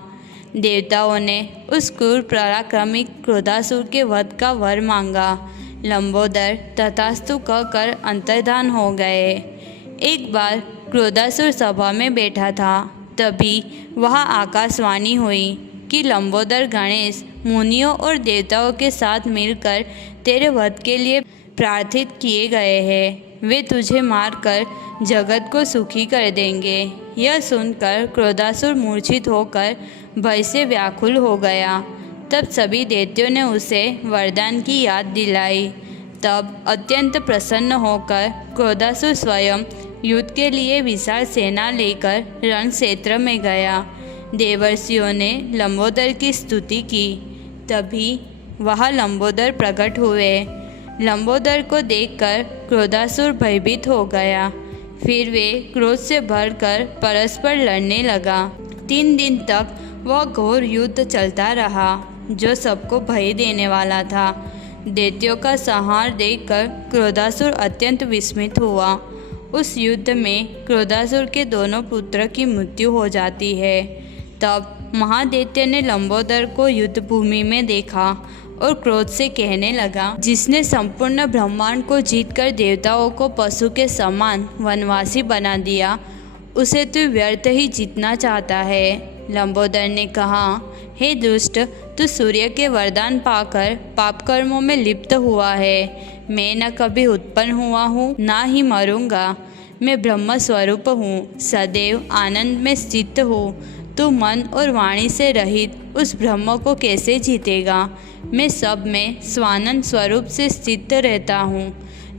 देवताओं ने उस क्रूर पराक्रमी क्रोधासुर के वध का वर मांगा। लंबोदर तथास्तु कहकर अंतर्धान हो गए। एक बार क्रोधासुर सभा में बैठा था, तभी वहाँ आकाशवाणी हुई कि लंबोदर गणेश मुनियों और देवताओं के साथ मिलकर तेरे वध के लिए प्रार्थित किए गए हैं। वे तुझे मारकर जगत को सुखी कर देंगे। यह सुनकर क्रोधासुर मूर्छित होकर भय से व्याकुल हो गया। तब सभी दैत्यों ने उसे वरदान की याद दिलाई। तब अत्यंत प्रसन्न होकर क्रोधासुर स्वयं युद्ध के लिए विशाल सेना लेकर रण क्षेत्र में गया। देवर्षियों ने लंबोदर की स्तुति की। तभी वहाँ लंबोदर प्रकट हुए। लंबोदर को देखकर क्रोधासुर भयभीत हो गया। फिर वे क्रोध से भरकर परस्पर लड़ने लगा। 3 दिन तक वह घोर युद्ध चलता रहा, जो सबको भय देने वाला था। दैत्यों का संहार देखकर क्रोधासुर अत्यंत विस्मित हुआ। उस युद्ध में क्रोधासुर के दोनों पुत्र की मृत्यु हो जाती है। तब महादैत्य ने लंबोदर को युद्ध भूमि में देखा और क्रोध से कहने लगा, जिसने संपूर्ण ब्रह्मांड को जीतकर देवताओं को पशु के समान वनवासी बना दिया, उसे तू व्यर्थ ही जीतना चाहता है। लंबोदर ने कहा, हे दुष्ट, तू सूर्य के वरदान पाकर पाप कर्मों में लिप्त हुआ है। मैं न कभी उत्पन्न हुआ हूँ, ना ही मरूंगा। मैं ब्रह्म स्वरूप हूँ, सदैव आनंद में स्थित हूँ। तू मन और वाणी से रहित उस ब्रह्म को कैसे जीतेगा? मैं सब में स्वानंद स्वरूप से स्थित रहता हूँ।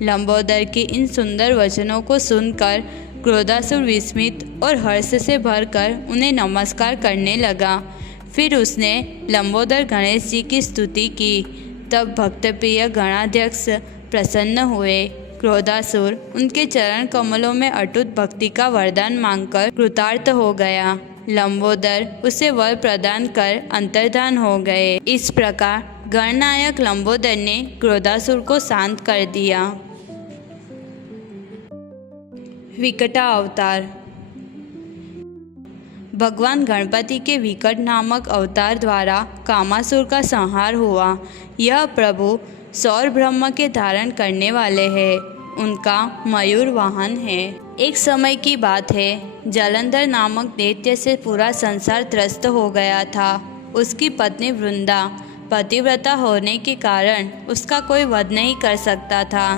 लंबोदर के इन सुंदर वचनों को सुनकर क्रोधासुर विस्मित और हर्ष से भरकर उन्हें नमस्कार करने लगा। फिर उसने लंबोदर गणेश जी की स्तुति की। तब भक्तप्रिय गणाध्यक्ष प्रसन्न हुए। क्रोधासुर उनके चरण कमलों में अटूट भक्ति का वरदान मांगकर कृतार्थ हो गया। लंबोदर उसे वर प्रदान कर अंतर्धान हो गए। इस प्रकार गणनायक लंबोदर ने क्रोधासुर को शांत कर दिया। विकटा अवतार। भगवान गणपति के विकट नामक अवतार द्वारा कामासुर का संहार हुआ। यह प्रभु सौर ब्रह्म के धारण करने वाले हैं। उनका मयूर वाहन है। एक समय की बात है, जालंधर नामक दैत्य से पूरा संसार त्रस्त हो गया था। उसकी पत्नी वृंदा पतिव्रता होने के कारण उसका कोई वध नहीं कर सकता था।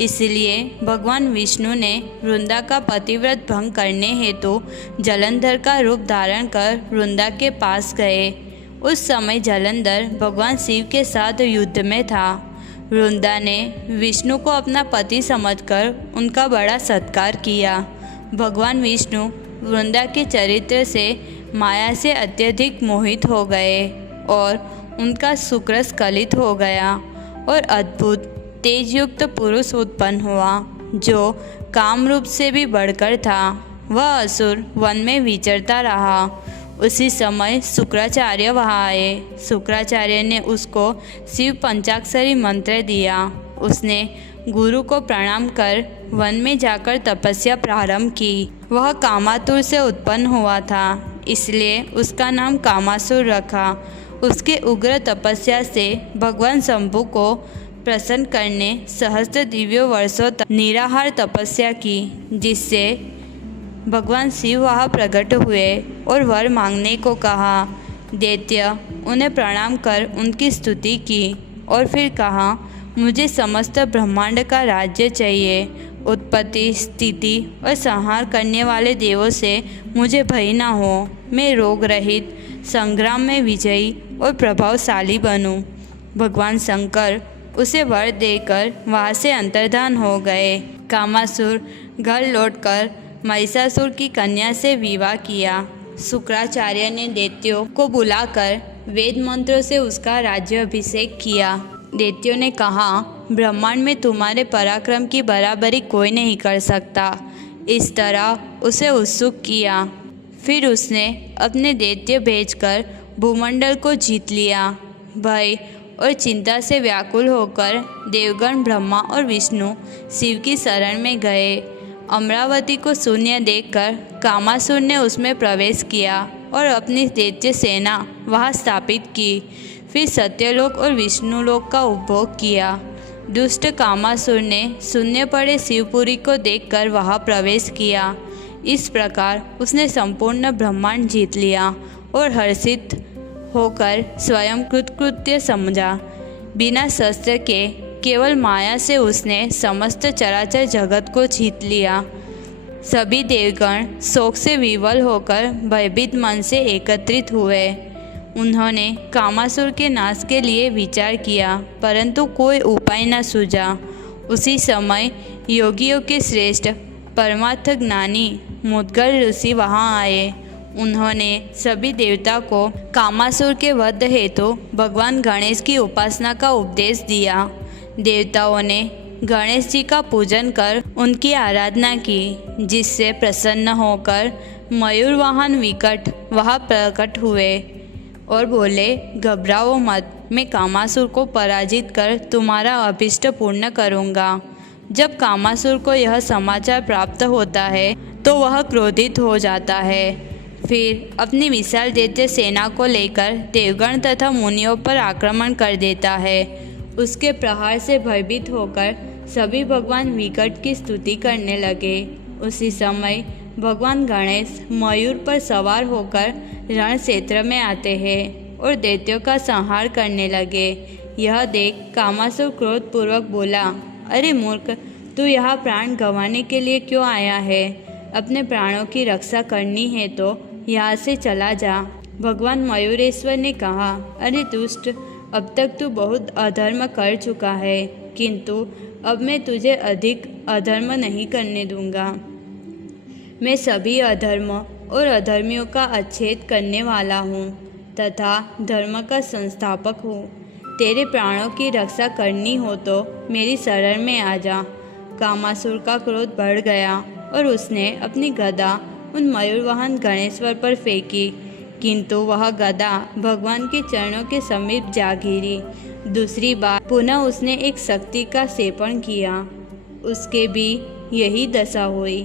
इसलिए भगवान विष्णु ने वृंदा का पतिव्रत भंग करने हेतु जालंधर का रूप धारण कर वृंदा के पास गए। उस समय जालंधर भगवान शिव के साथ युद्ध में था। वृंदा ने विष्णु को अपना पति समझकर उनका बड़ा सत्कार किया। भगवान विष्णु वृंदा के चरित्र से माया से अत्यधिक मोहित हो गए और उनका शुक्र स्खलित हो गया और अद्भुत तेजयुक्त पुरुष उत्पन्न हुआ जो काम रूप से भी बढ़कर था। वह असुर वन में विचरता रहा। उसी समय शुक्राचार्य वहाँ आए। शुक्राचार्य ने उसको शिव पंचाक्षरी मंत्र दिया। उसने गुरु को प्रणाम कर वन में जाकर तपस्या प्रारंभ की। वह कामातुर से उत्पन्न हुआ था, इसलिए उसका नाम कामासुर रखा। उसके उग्र तपस्या से भगवान शंभु को प्रसन्न करने सहस्त्र दिव्य वर्षों तक निराहार तपस्या की, जिससे भगवान शिव वहाँ प्रकट हुए और वर मांगने को कहा। दैत्य उन्हें प्रणाम कर उनकी स्तुति की और फिर कहा, मुझे समस्त ब्रह्मांड का राज्य चाहिए। उत्पत्ति, स्थिति और संहार करने वाले देवों से मुझे भय न हो। मैं रोग रहित संग्राम में विजयी और प्रभावशाली बनूं। भगवान शंकर उसे वर देकर वहाँ से अंतर्धान हो गए। कामासुर घर लौटकर महिषासुर की कन्या से विवाह किया। शुक्राचार्य ने दैत्यों को बुलाकर वेद मंत्रों से उसका राज्याभिषेक किया। दैत्यों ने कहा, ब्रह्मांड में तुम्हारे पराक्रम की बराबरी कोई नहीं कर सकता। इस तरह उसे उत्सुक किया। फिर उसने अपने दैत्य भेजकर भूमंडल को जीत लिया। भय और चिंता से व्याकुल होकर देवगण ब्रह्मा और विष्णु शिव की शरण में गए। अमरावती को शून्य देखकर कामासुर ने उसमें प्रवेश किया और अपनी दैत्य सेना वहाँ स्थापित की। फिर सत्यलोक और विष्णुलोक का उपभोग किया। दुष्ट कामासुर ने शून्य पड़े शिवपुरी को देखकर वहाँ प्रवेश किया। इस प्रकार उसने संपूर्ण ब्रह्मांड जीत लिया और हर्षित होकर स्वयं कृतकृत्य समझा। बिना शस्त्र के केवल माया से उसने समस्त चराचर जगत को जीत लिया। सभी देवगण शोक से विवल होकर भयभीत मन से एकत्रित हुए। उन्होंने कामासुर के नाश के लिए विचार किया, परंतु कोई उपाय न सूझा। उसी समय योगियों के श्रेष्ठ परमार्थ ज्ञानी मुद्गल ऋषि वहाँ आए। उन्होंने सभी देवता को कामासुर के वध हेतु भगवान गणेश की उपासना का उपदेश दिया। देवताओं ने गणेश जी का पूजन कर उनकी आराधना की, जिससे प्रसन्न होकर मयूर वाहन विकट वहाँ प्रकट हुए और बोले, घबराओ मत, मैं कामासुर को पराजित कर तुम्हारा अभीष्ट पूर्ण करूँगा। जब कामासुर को यह समाचार प्राप्त होता है तो वह क्रोधित हो जाता है। फिर अपनी विशाल दैत्य सेना को लेकर देवगण तथा मुनियों पर आक्रमण कर देता है। उसके प्रहार से भयभीत होकर सभी भगवान विकट की स्तुति करने लगे। उसी समय भगवान गणेश मयूर पर सवार होकर रण क्षेत्र में आते हैं और दैत्यों का संहार करने लगे। यह देख कामासुर क्रोधपूर्वक बोला, अरे मूर्ख, तू यहाँ प्राण गंवाने के लिए क्यों आया है? अपने प्राणों की रक्षा करनी है तो यहाँ से चला जा। भगवान मयूरेश्वर ने कहा, अरे दुष्ट, अब तक तू बहुत अधर्म कर चुका है, किंतु अब मैं तुझे अधिक अधर्म नहीं करने दूंगा। मैं सभी अधर्म और अधर्मियों का अच्छेद करने वाला हूँ तथा धर्म का संस्थापक हूँ। तेरे प्राणों की रक्षा करनी हो तो मेरी शरण में आ जा। कामासुर का क्रोध बढ़ गया और उसने अपनी गदा उन मयूरवाहन गणेश्वर पर फेंकी, किंतु वह गदा भगवान के चरणों के समीप जा गिरी। दूसरी बार पुनः उसने एक शक्ति का सेवन किया, उसके भी यही दशा हुई।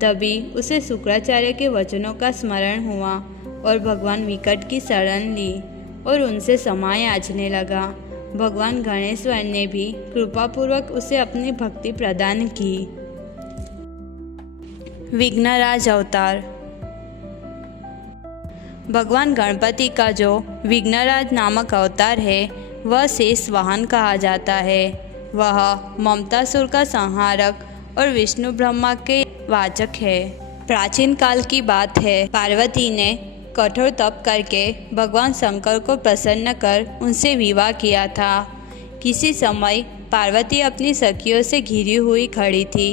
तभी उसे शुक्राचार्य के वचनों का स्मरण हुआ और भगवान विकट की शरण ली और उनसे क्षमा याचने लगा। भगवान गणेश्वर ने भी कृपापूर्वक उसे अपनी भक्ति प्रदान की। विघ्नराज अवतार। भगवान गणपति का जो विघ्नराज नामक अवतार है वह शेष वाहन कहा जाता है। वह ममतासुर का संहारक और विष्णु ब्रह्मा के वाचक है। प्राचीन काल की बात है, पार्वती ने कठोर तप करके भगवान शंकर को प्रसन्न कर उनसे विवाह किया था। किसी समय पार्वती अपनी सखियों से घिरी हुई खड़ी थी।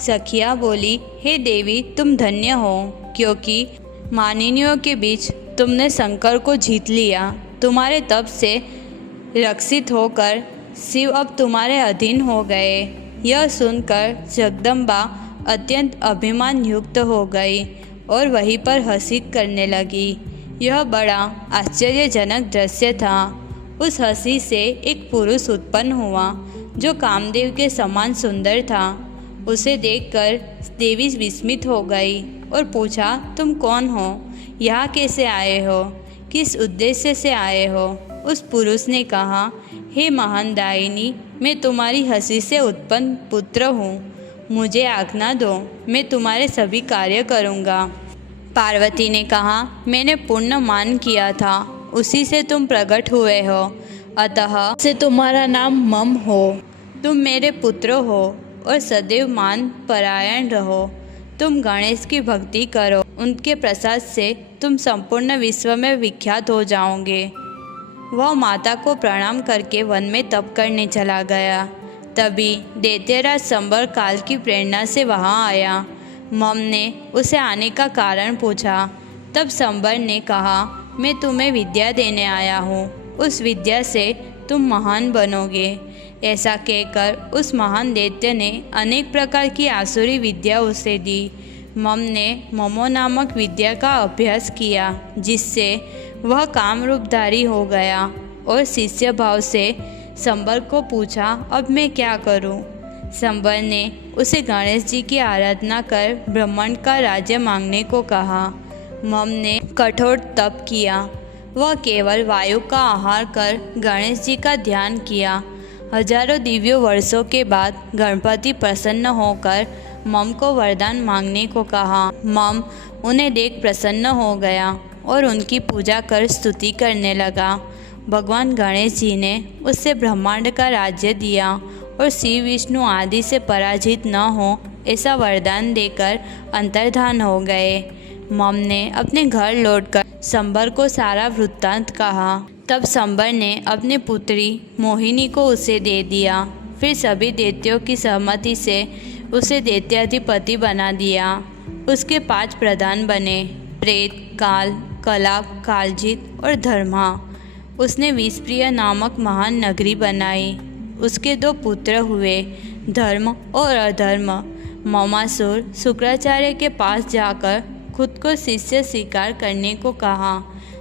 सखियाँ बोली, हे देवी, तुम धन्य हो, क्योंकि मानिनियों के बीच तुमने शंकर को जीत लिया। तुम्हारे तप से रक्षित होकर शिव अब तुम्हारे अधीन हो गए। यह सुनकर जगदम्बा अत्यंत अभिमान युक्त हो गई और वहीं पर हंसी करने लगी। यह बड़ा आश्चर्यजनक दृश्य था। उस हंसी से एक पुरुष उत्पन्न हुआ जो कामदेव के समान सुंदर था। उसे देखकर देवी विस्मित हो गई और पूछा, तुम कौन हो? यहाँ कैसे आए हो? किस उद्देश्य से आए हो? उस पुरुष ने कहा, हे महान दायिनी, मैं तुम्हारी हंसी से उत्पन्न पुत्र हूँ। मुझे आज्ञा दो, मैं तुम्हारे सभी कार्य करूँगा। पार्वती ने कहा, मैंने पुण्य मान किया था, उसी से तुम प्रकट हुए हो, अतः से तुम्हारा नाम मम हो। तुम मेरे पुत्र हो और सदैव मान परायण रहो। तुम गणेश की भक्ति करो, उनके प्रसाद से तुम संपूर्ण विश्व में विख्यात हो जाओगे। वह माता को प्रणाम करके वन में तप करने चला गया। तभी दैत्यराज संबर काल की प्रेरणा से वहाँ आया। मम ने उसे आने का कारण पूछा। तब संबर ने कहा, मैं तुम्हें विद्या देने आया हूँ, उस विद्या से तुम महान बनोगे। ऐसा कहकर उस महान दैत्य ने अनेक प्रकार की आसुरी विद्या उसे दी। मम ने ममो नामक विद्या का अभ्यास किया, जिससे वह कामरूपधारी हो गया और शिष्य भाव से संबर को पूछा, अब मैं क्या करूं? संबर ने उसे गणेश जी की आराधना कर ब्रह्मांड का राज्य मांगने को कहा। मम ने कठोर तप किया। वह केवल वायु का आहार कर गणेश जी का ध्यान किया। हजारों दिव्य वर्षों के बाद गणपति प्रसन्न होकर मम को वरदान मांगने को कहा। मम उन्हें देख प्रसन्न हो गया और उनकी पूजा कर स्तुति करने लगा। भगवान गणेश जी ने उससे ब्रह्मांड का राज्य दिया और शिव विष्णु आदि से पराजित न हो ऐसा वरदान देकर अंतर्धान हो गए। मम ने अपने घर लौटकर संबर को सारा वृत्तांत कहा। तब संबर ने अपनी पुत्री मोहिनी को उसे दे दिया। फिर सभी दैत्यों की सहमति से उसे दैत्याधिपति बना दिया। उसके 5 प्रधान बने, प्रेत, काल, कलाप, कालजीत और धर्मा। उसने विषप्रिय नामक महान नगरी बनाई। उसके 2 पुत्र हुए, धर्म और अधर्म। ममासुर शुक्राचार्य के पास जाकर खुद को शिष्य स्वीकार करने को कहा।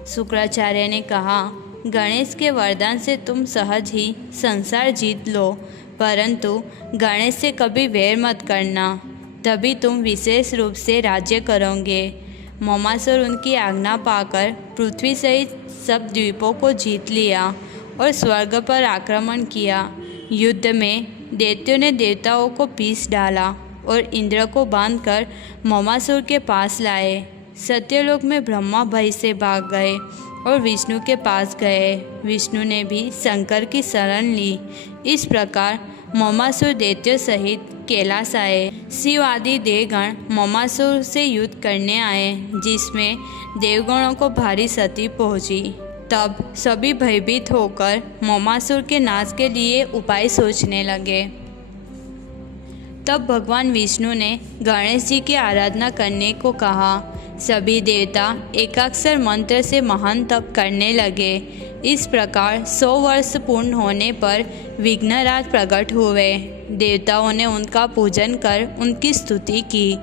शुक्राचार्य ने कहा, गणेश के वरदान से तुम सहज ही संसार जीत लो, परंतु गणेश से कभी वैर मत करना, तभी तुम विशेष रूप से राज्य करोगे। ममासुर उनकी आज्ञा पाकर पृथ्वी सहित सब द्वीपों को जीत लिया और स्वर्ग पर आक्रमण किया। युद्ध में दैत्यों ने देवताओं को पीस डाला और इंद्र को बांधकर ममासुर के पास लाए। सत्यलोक में ब्रह्मा भय से भाग गए और विष्णु के पास गए। विष्णु ने भी शंकर की शरण ली। इस प्रकार ममासुर दैत्यों सहित कैलाश आए। शिव आदि देवगण मोमासुर से युद्ध करने आए, जिसमें देवगणों को भारी क्षति पहुंची। तब सभी भयभीत होकर मोमासुर के नाश के लिए उपाय सोचने लगे। तब भगवान विष्णु ने गणेश जी की आराधना करने को कहा। सभी देवता एकाक्षर मंत्र से महान तप करने लगे। इस प्रकार 100 वर्ष पूर्ण होने पर विघ्नराज प्रकट हुए। देवताओं ने उनका पूजन कर उनकी स्तुति की।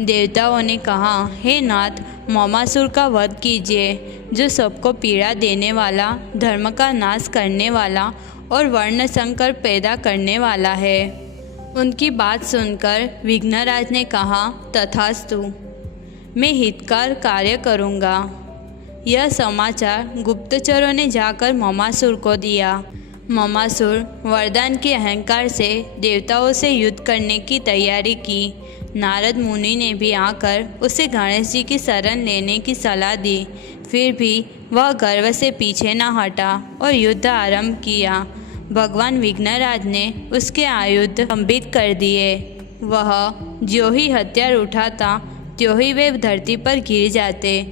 देवताओं ने कहा, हे नाथ, मोमासुर का वध कीजिए, जो सबको पीड़ा देने वाला, धर्म का नाश करने वाला और वर्ण संकर पैदा करने वाला है। उनकी बात सुनकर विघ्नराज ने कहा, तथास्तु, मैं हितकर कार्य करूँगा। यह समाचार गुप्तचरों ने जाकर मोमासुर को दिया। मोमासुर वरदान के अहंकार से देवताओं से युद्ध करने की तैयारी की। नारद मुनि ने भी आकर उसे गणेश जी की शरण लेने की सलाह दी। फिर भी वह गर्व से पीछे न हटा और युद्ध आरंभ किया। भगवान विघ्नराज ने उसके आयुध खंडित कर दिए। वह जो ही हथियार उठाता त्यों ही वे धरती पर गिर जाते।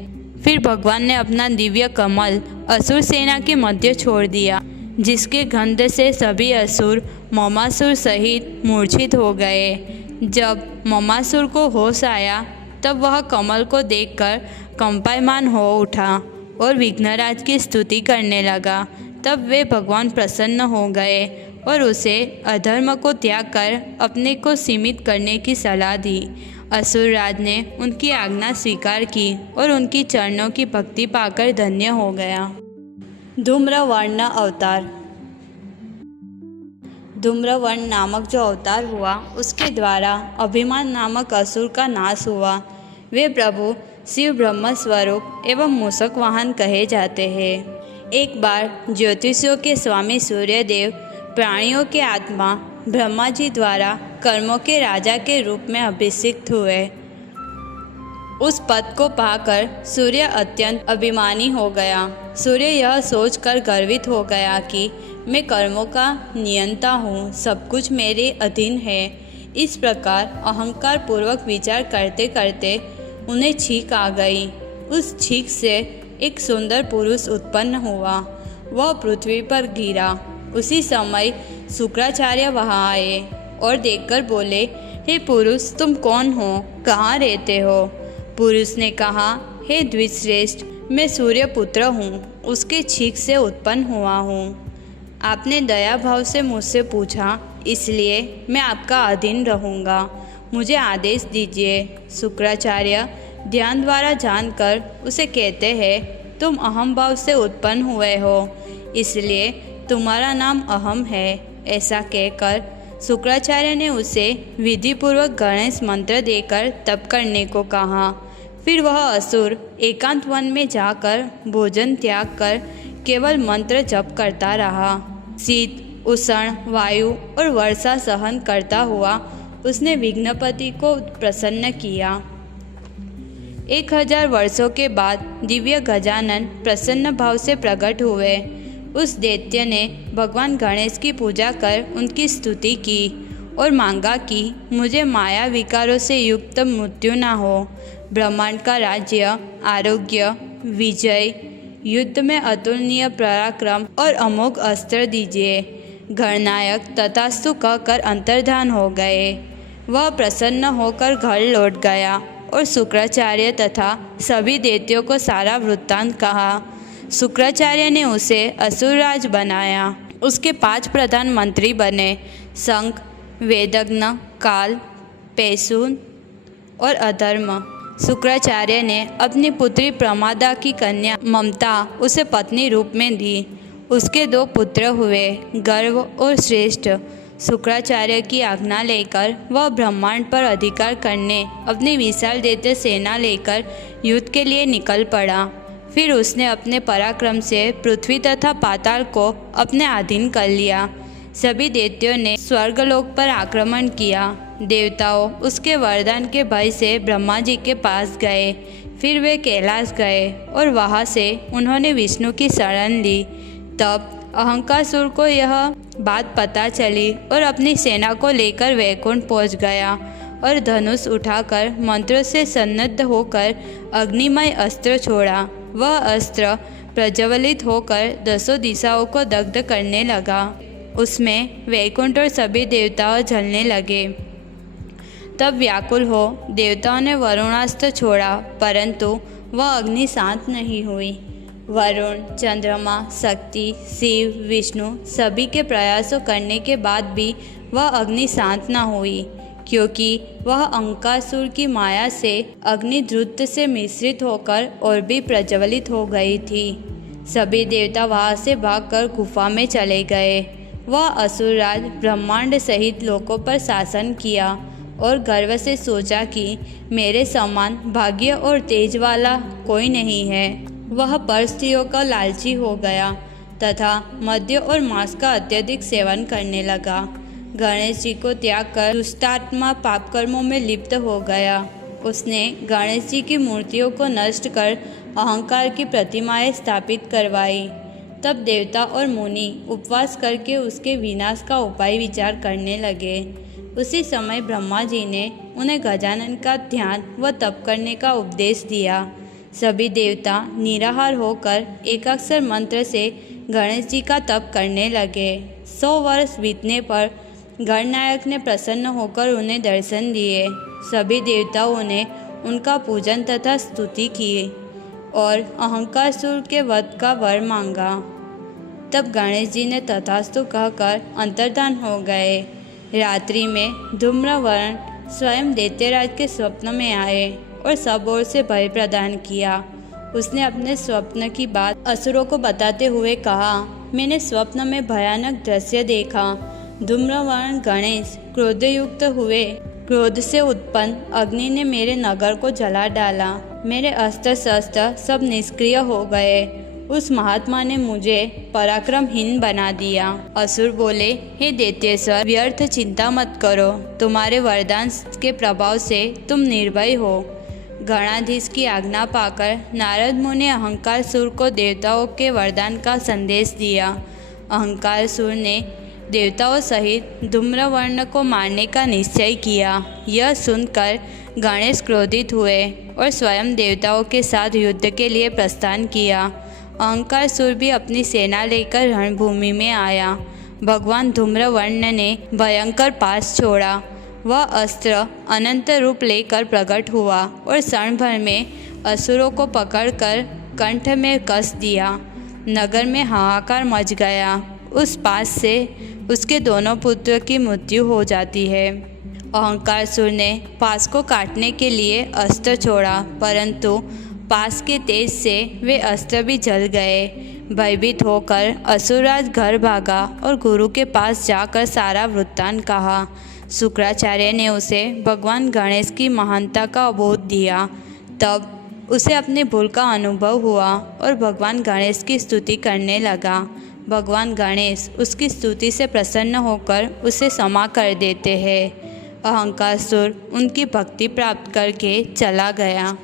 फिर भगवान ने अपना दिव्य कमल असुर सेना के मध्य छोड़ दिया, जिसके गंध से सभी असुर मोमासुर सहित मूर्छित हो गए। जब मोमासुर को होश आया तब वह कमल को देखकर कंपायमान हो उठा और विघ्नराज की स्तुति करने लगा। तब वे भगवान प्रसन्न हो गए और उसे अधर्म को त्याग कर अपने को सीमित करने की सलाह दी। असुरराज ने उनकी आज्ञा स्वीकार की और उनकी चरणों की भक्ति पाकर धन्य हो गया। धूम्रवर्ण अवतार। धूम्रवर्ण नामक जो अवतार हुआ, उसके द्वारा अभिमान नामक असुर का नाश हुआ। वे प्रभु शिव ब्रह्म स्वरूप एवं मूषक वाहन कहे जाते हैं। एक बार ज्योतिषियों के स्वामी सूर्यदेव प्राणियों के आत्मा ब्रह्मा जी द्वारा कर्मों के राजा के रूप में अभिषिक्त हुए। उस पद को पाकर सूर्य अत्यंत अभिमानी हो गया। सूर्य यह सोचकर गर्वित हो गया कि मैं कर्मों का नियंता हूँ, सब कुछ मेरे अधीन है। इस प्रकार अहंकार पूर्वक विचार करते करते उन्हें छींक आ गई। उस छींक से एक सुंदर पुरुष उत्पन्न हुआ। वह पृथ्वी पर गिरा। उसी समय शुक्राचार्य वहाँ आए और देखकर बोले, हे पुरुष, तुम कौन हो, कहाँ रहते हो? पुरुष ने कहा, हे द्विश्रेष्ठ, मैं सूर्य पुत्र हूँ, उसके छींक से उत्पन्न हुआ हूँ। आपने दया भाव से मुझसे पूछा, इसलिए मैं आपका अधीन रहूँगा। मुझे आदेश दीजिए। शुक्राचार्य ध्यान द्वारा जानकर उसे कहते हैं, तुम अहम भाव से उत्पन्न हुए हो, इसलिए तुम्हारा नाम अहम है। ऐसा कहकर शुक्राचार्य ने उसे विधिपूर्वक गणेश मंत्र देकर तप करने को कहा। फिर वह असुर एकांत वन में जाकर भोजन त्याग कर केवल मंत्र जप करता रहा। शीत, उष्ण, वायु और वर्षा सहन करता हुआ उसने विघ्नपति को प्रसन्न किया। 1000 वर्षों के बाद दिव्य गजानन प्रसन्न भाव से प्रकट हुए। उस दैत्य ने भगवान गणेश की पूजा कर उनकी स्तुति की और मांगा कि मुझे माया विकारों से युक्त मृत्यु न हो। ब्रह्मांड का राज्य, आरोग्य, विजय, युद्ध में अतुलनीय पराक्रम और अमोघ अस्त्र दीजिए। गणनायक तथास्तु कहकर अंतर्धान हो गए। वह प्रसन्न होकर घर लौट गया और शुक्राचार्य तथा सभी दैत्यों को सारा वृत्तांत कहा। शुक्राचार्य ने उसे असुरराज बनाया। उसके 5 प्रधान मंत्री बने, शंख, वेदज्ञ, काल, पैसून और अधर्म। शुक्राचार्य ने अपनी पुत्री प्रमादा की कन्या ममता उसे पत्नी रूप में दी। उसके 2 पुत्र हुए, गर्व और श्रेष्ठ। शुक्राचार्य की आज्ञा लेकर वह ब्रह्मांड पर अधिकार करने अपनी विशाल दैत्य सेना लेकर युद्ध के लिए निकल पड़ा। फिर उसने अपने पराक्रम से पृथ्वी तथा पाताल को अपने अधीन कर लिया। सभी दैत्यों ने स्वर्गलोक पर आक्रमण किया। देवताओं उसके वरदान के भय से ब्रह्मा जी के पास गए। फिर वे कैलाश गए और वहाँ से उन्होंने विष्णु की शरण ली। तब अहंकासुर को यह बात पता चली और अपनी सेना को लेकर वैकुंठ पहुँच गया। और धनुष उठाकर मंत्रों से सन्नद्ध होकर अग्निमय अस्त्र छोड़ा। वह अस्त्र प्रज्वलित होकर 10 दिशाओं को दग्ध करने लगा। उसमें वैकुंठ और सभी देवताओं जलने लगे। तब व्याकुल हो देवताओं ने वरुणास्त्र छोड़ा, परंतु वह अग्नि शांत नहीं हुई। वरुण, चंद्रमा, शक्ति, शिव, विष्णु सभी के प्रयासों करने के बाद भी वह अग्नि शांत न हुई, क्योंकि वह अंकासुर की माया से अग्नि द्रुत से मिश्रित होकर और भी प्रज्वलित हो गई थी। सभी देवता वहाँ से भागकर गुफा में चले गए। वह असुरराज ब्रह्मांड सहित लोकों पर शासन किया और गर्व से सोचा कि मेरे समान भाग्य और तेज वाला कोई नहीं है। वह पर स्त्रियों का लालची हो गया तथा मद्य और मांस का अत्यधिक सेवन करने लगा। गणेश जी को त्याग कर दुष्टात्मा पाप कर्मों में लिप्त हो गया। उसने गणेश जी की मूर्तियों को नष्ट कर अहंकार की प्रतिमाएं स्थापित करवाई। तब देवता और मुनि उपवास करके उसके विनाश का उपाय विचार करने लगे। उसी समय ब्रह्मा जी ने उन्हें गजानन का ध्यान व तप करने का उपदेश दिया। सभी देवता निराहार होकर एकाक्षर मंत्र से गणेश जी का तप करने लगे। 100 वर्ष बीतने पर गणनायक ने प्रसन्न होकर उन्हें दर्शन दिए। सभी देवताओं ने उनका पूजन तथा स्तुति की और अहंकासुर के वध का वर मांगा। तब गणेश जी ने तथास्तु कहकर अंतर्धान हो गए। रात्रि में धूम्रवर्ण स्वयं दैत्यराज के स्वप्न में आए और सब ओर से भय प्रदान किया। उसने अपने स्वप्न की बात असुरों को बताते हुए कहा, मैंने स्वप्न में भयानक दृश्य देखा। धूम्रवर्ण गणेश क्रोधयुक्त हुए। क्रोध से उत्पन्न अग्नि ने मेरे नगर को जला डाला। मेरे अस्त्र शस्त्र सब निष्क्रिय हो गए। उस महात्मा ने मुझे पराक्रमहीन बना दिया। असुर बोले, हे दैत्येश्वर, व्यर्थ चिंता मत करो। तुम्हारे वरदान के प्रभाव से तुम निर्भय हो। गणाधीश की आज्ञा पाकर नारद मुनि अहंकारसुर को देवताओं के वरदान का संदेश दिया। अहंकारसुर ने देवताओं सहित धूम्रवर्ण को मारने का निश्चय किया। यह सुनकर गणेश क्रोधित हुए और स्वयं देवताओं के साथ युद्ध के लिए प्रस्थान किया। अहंकारसुर भी अपनी सेना लेकर रणभूमि में आया। भगवान धूम्रवर्ण ने भयंकर पास छोड़ा। वह अस्त्र अनंत रूप लेकर प्रकट हुआ और क्षण भर में असुरों को पकड़कर कंठ में कस दिया। नगर में हाहाकार मच गया। उस पास से उसके दोनों पुत्र की मृत्यु हो जाती है। अहंकारसुर ने पास को काटने के लिए अस्त्र छोड़ा, परंतु पास के तेज से वे अस्त्र भी जल गए। भयभीत होकर असुरराज घर भागा और गुरु के पास जाकर सारा वृत्तांत कहा। शुक्राचार्य ने उसे भगवान गणेश की महानता का बोध दिया। तब उसे अपनी भूल का अनुभव हुआ और भगवान गणेश की स्तुति करने लगा। भगवान गणेश उसकी स्तुति से प्रसन्न होकर उसे क्षमा कर देते हैं। अहंकारसुर उनकी भक्ति प्राप्त करके चला गया।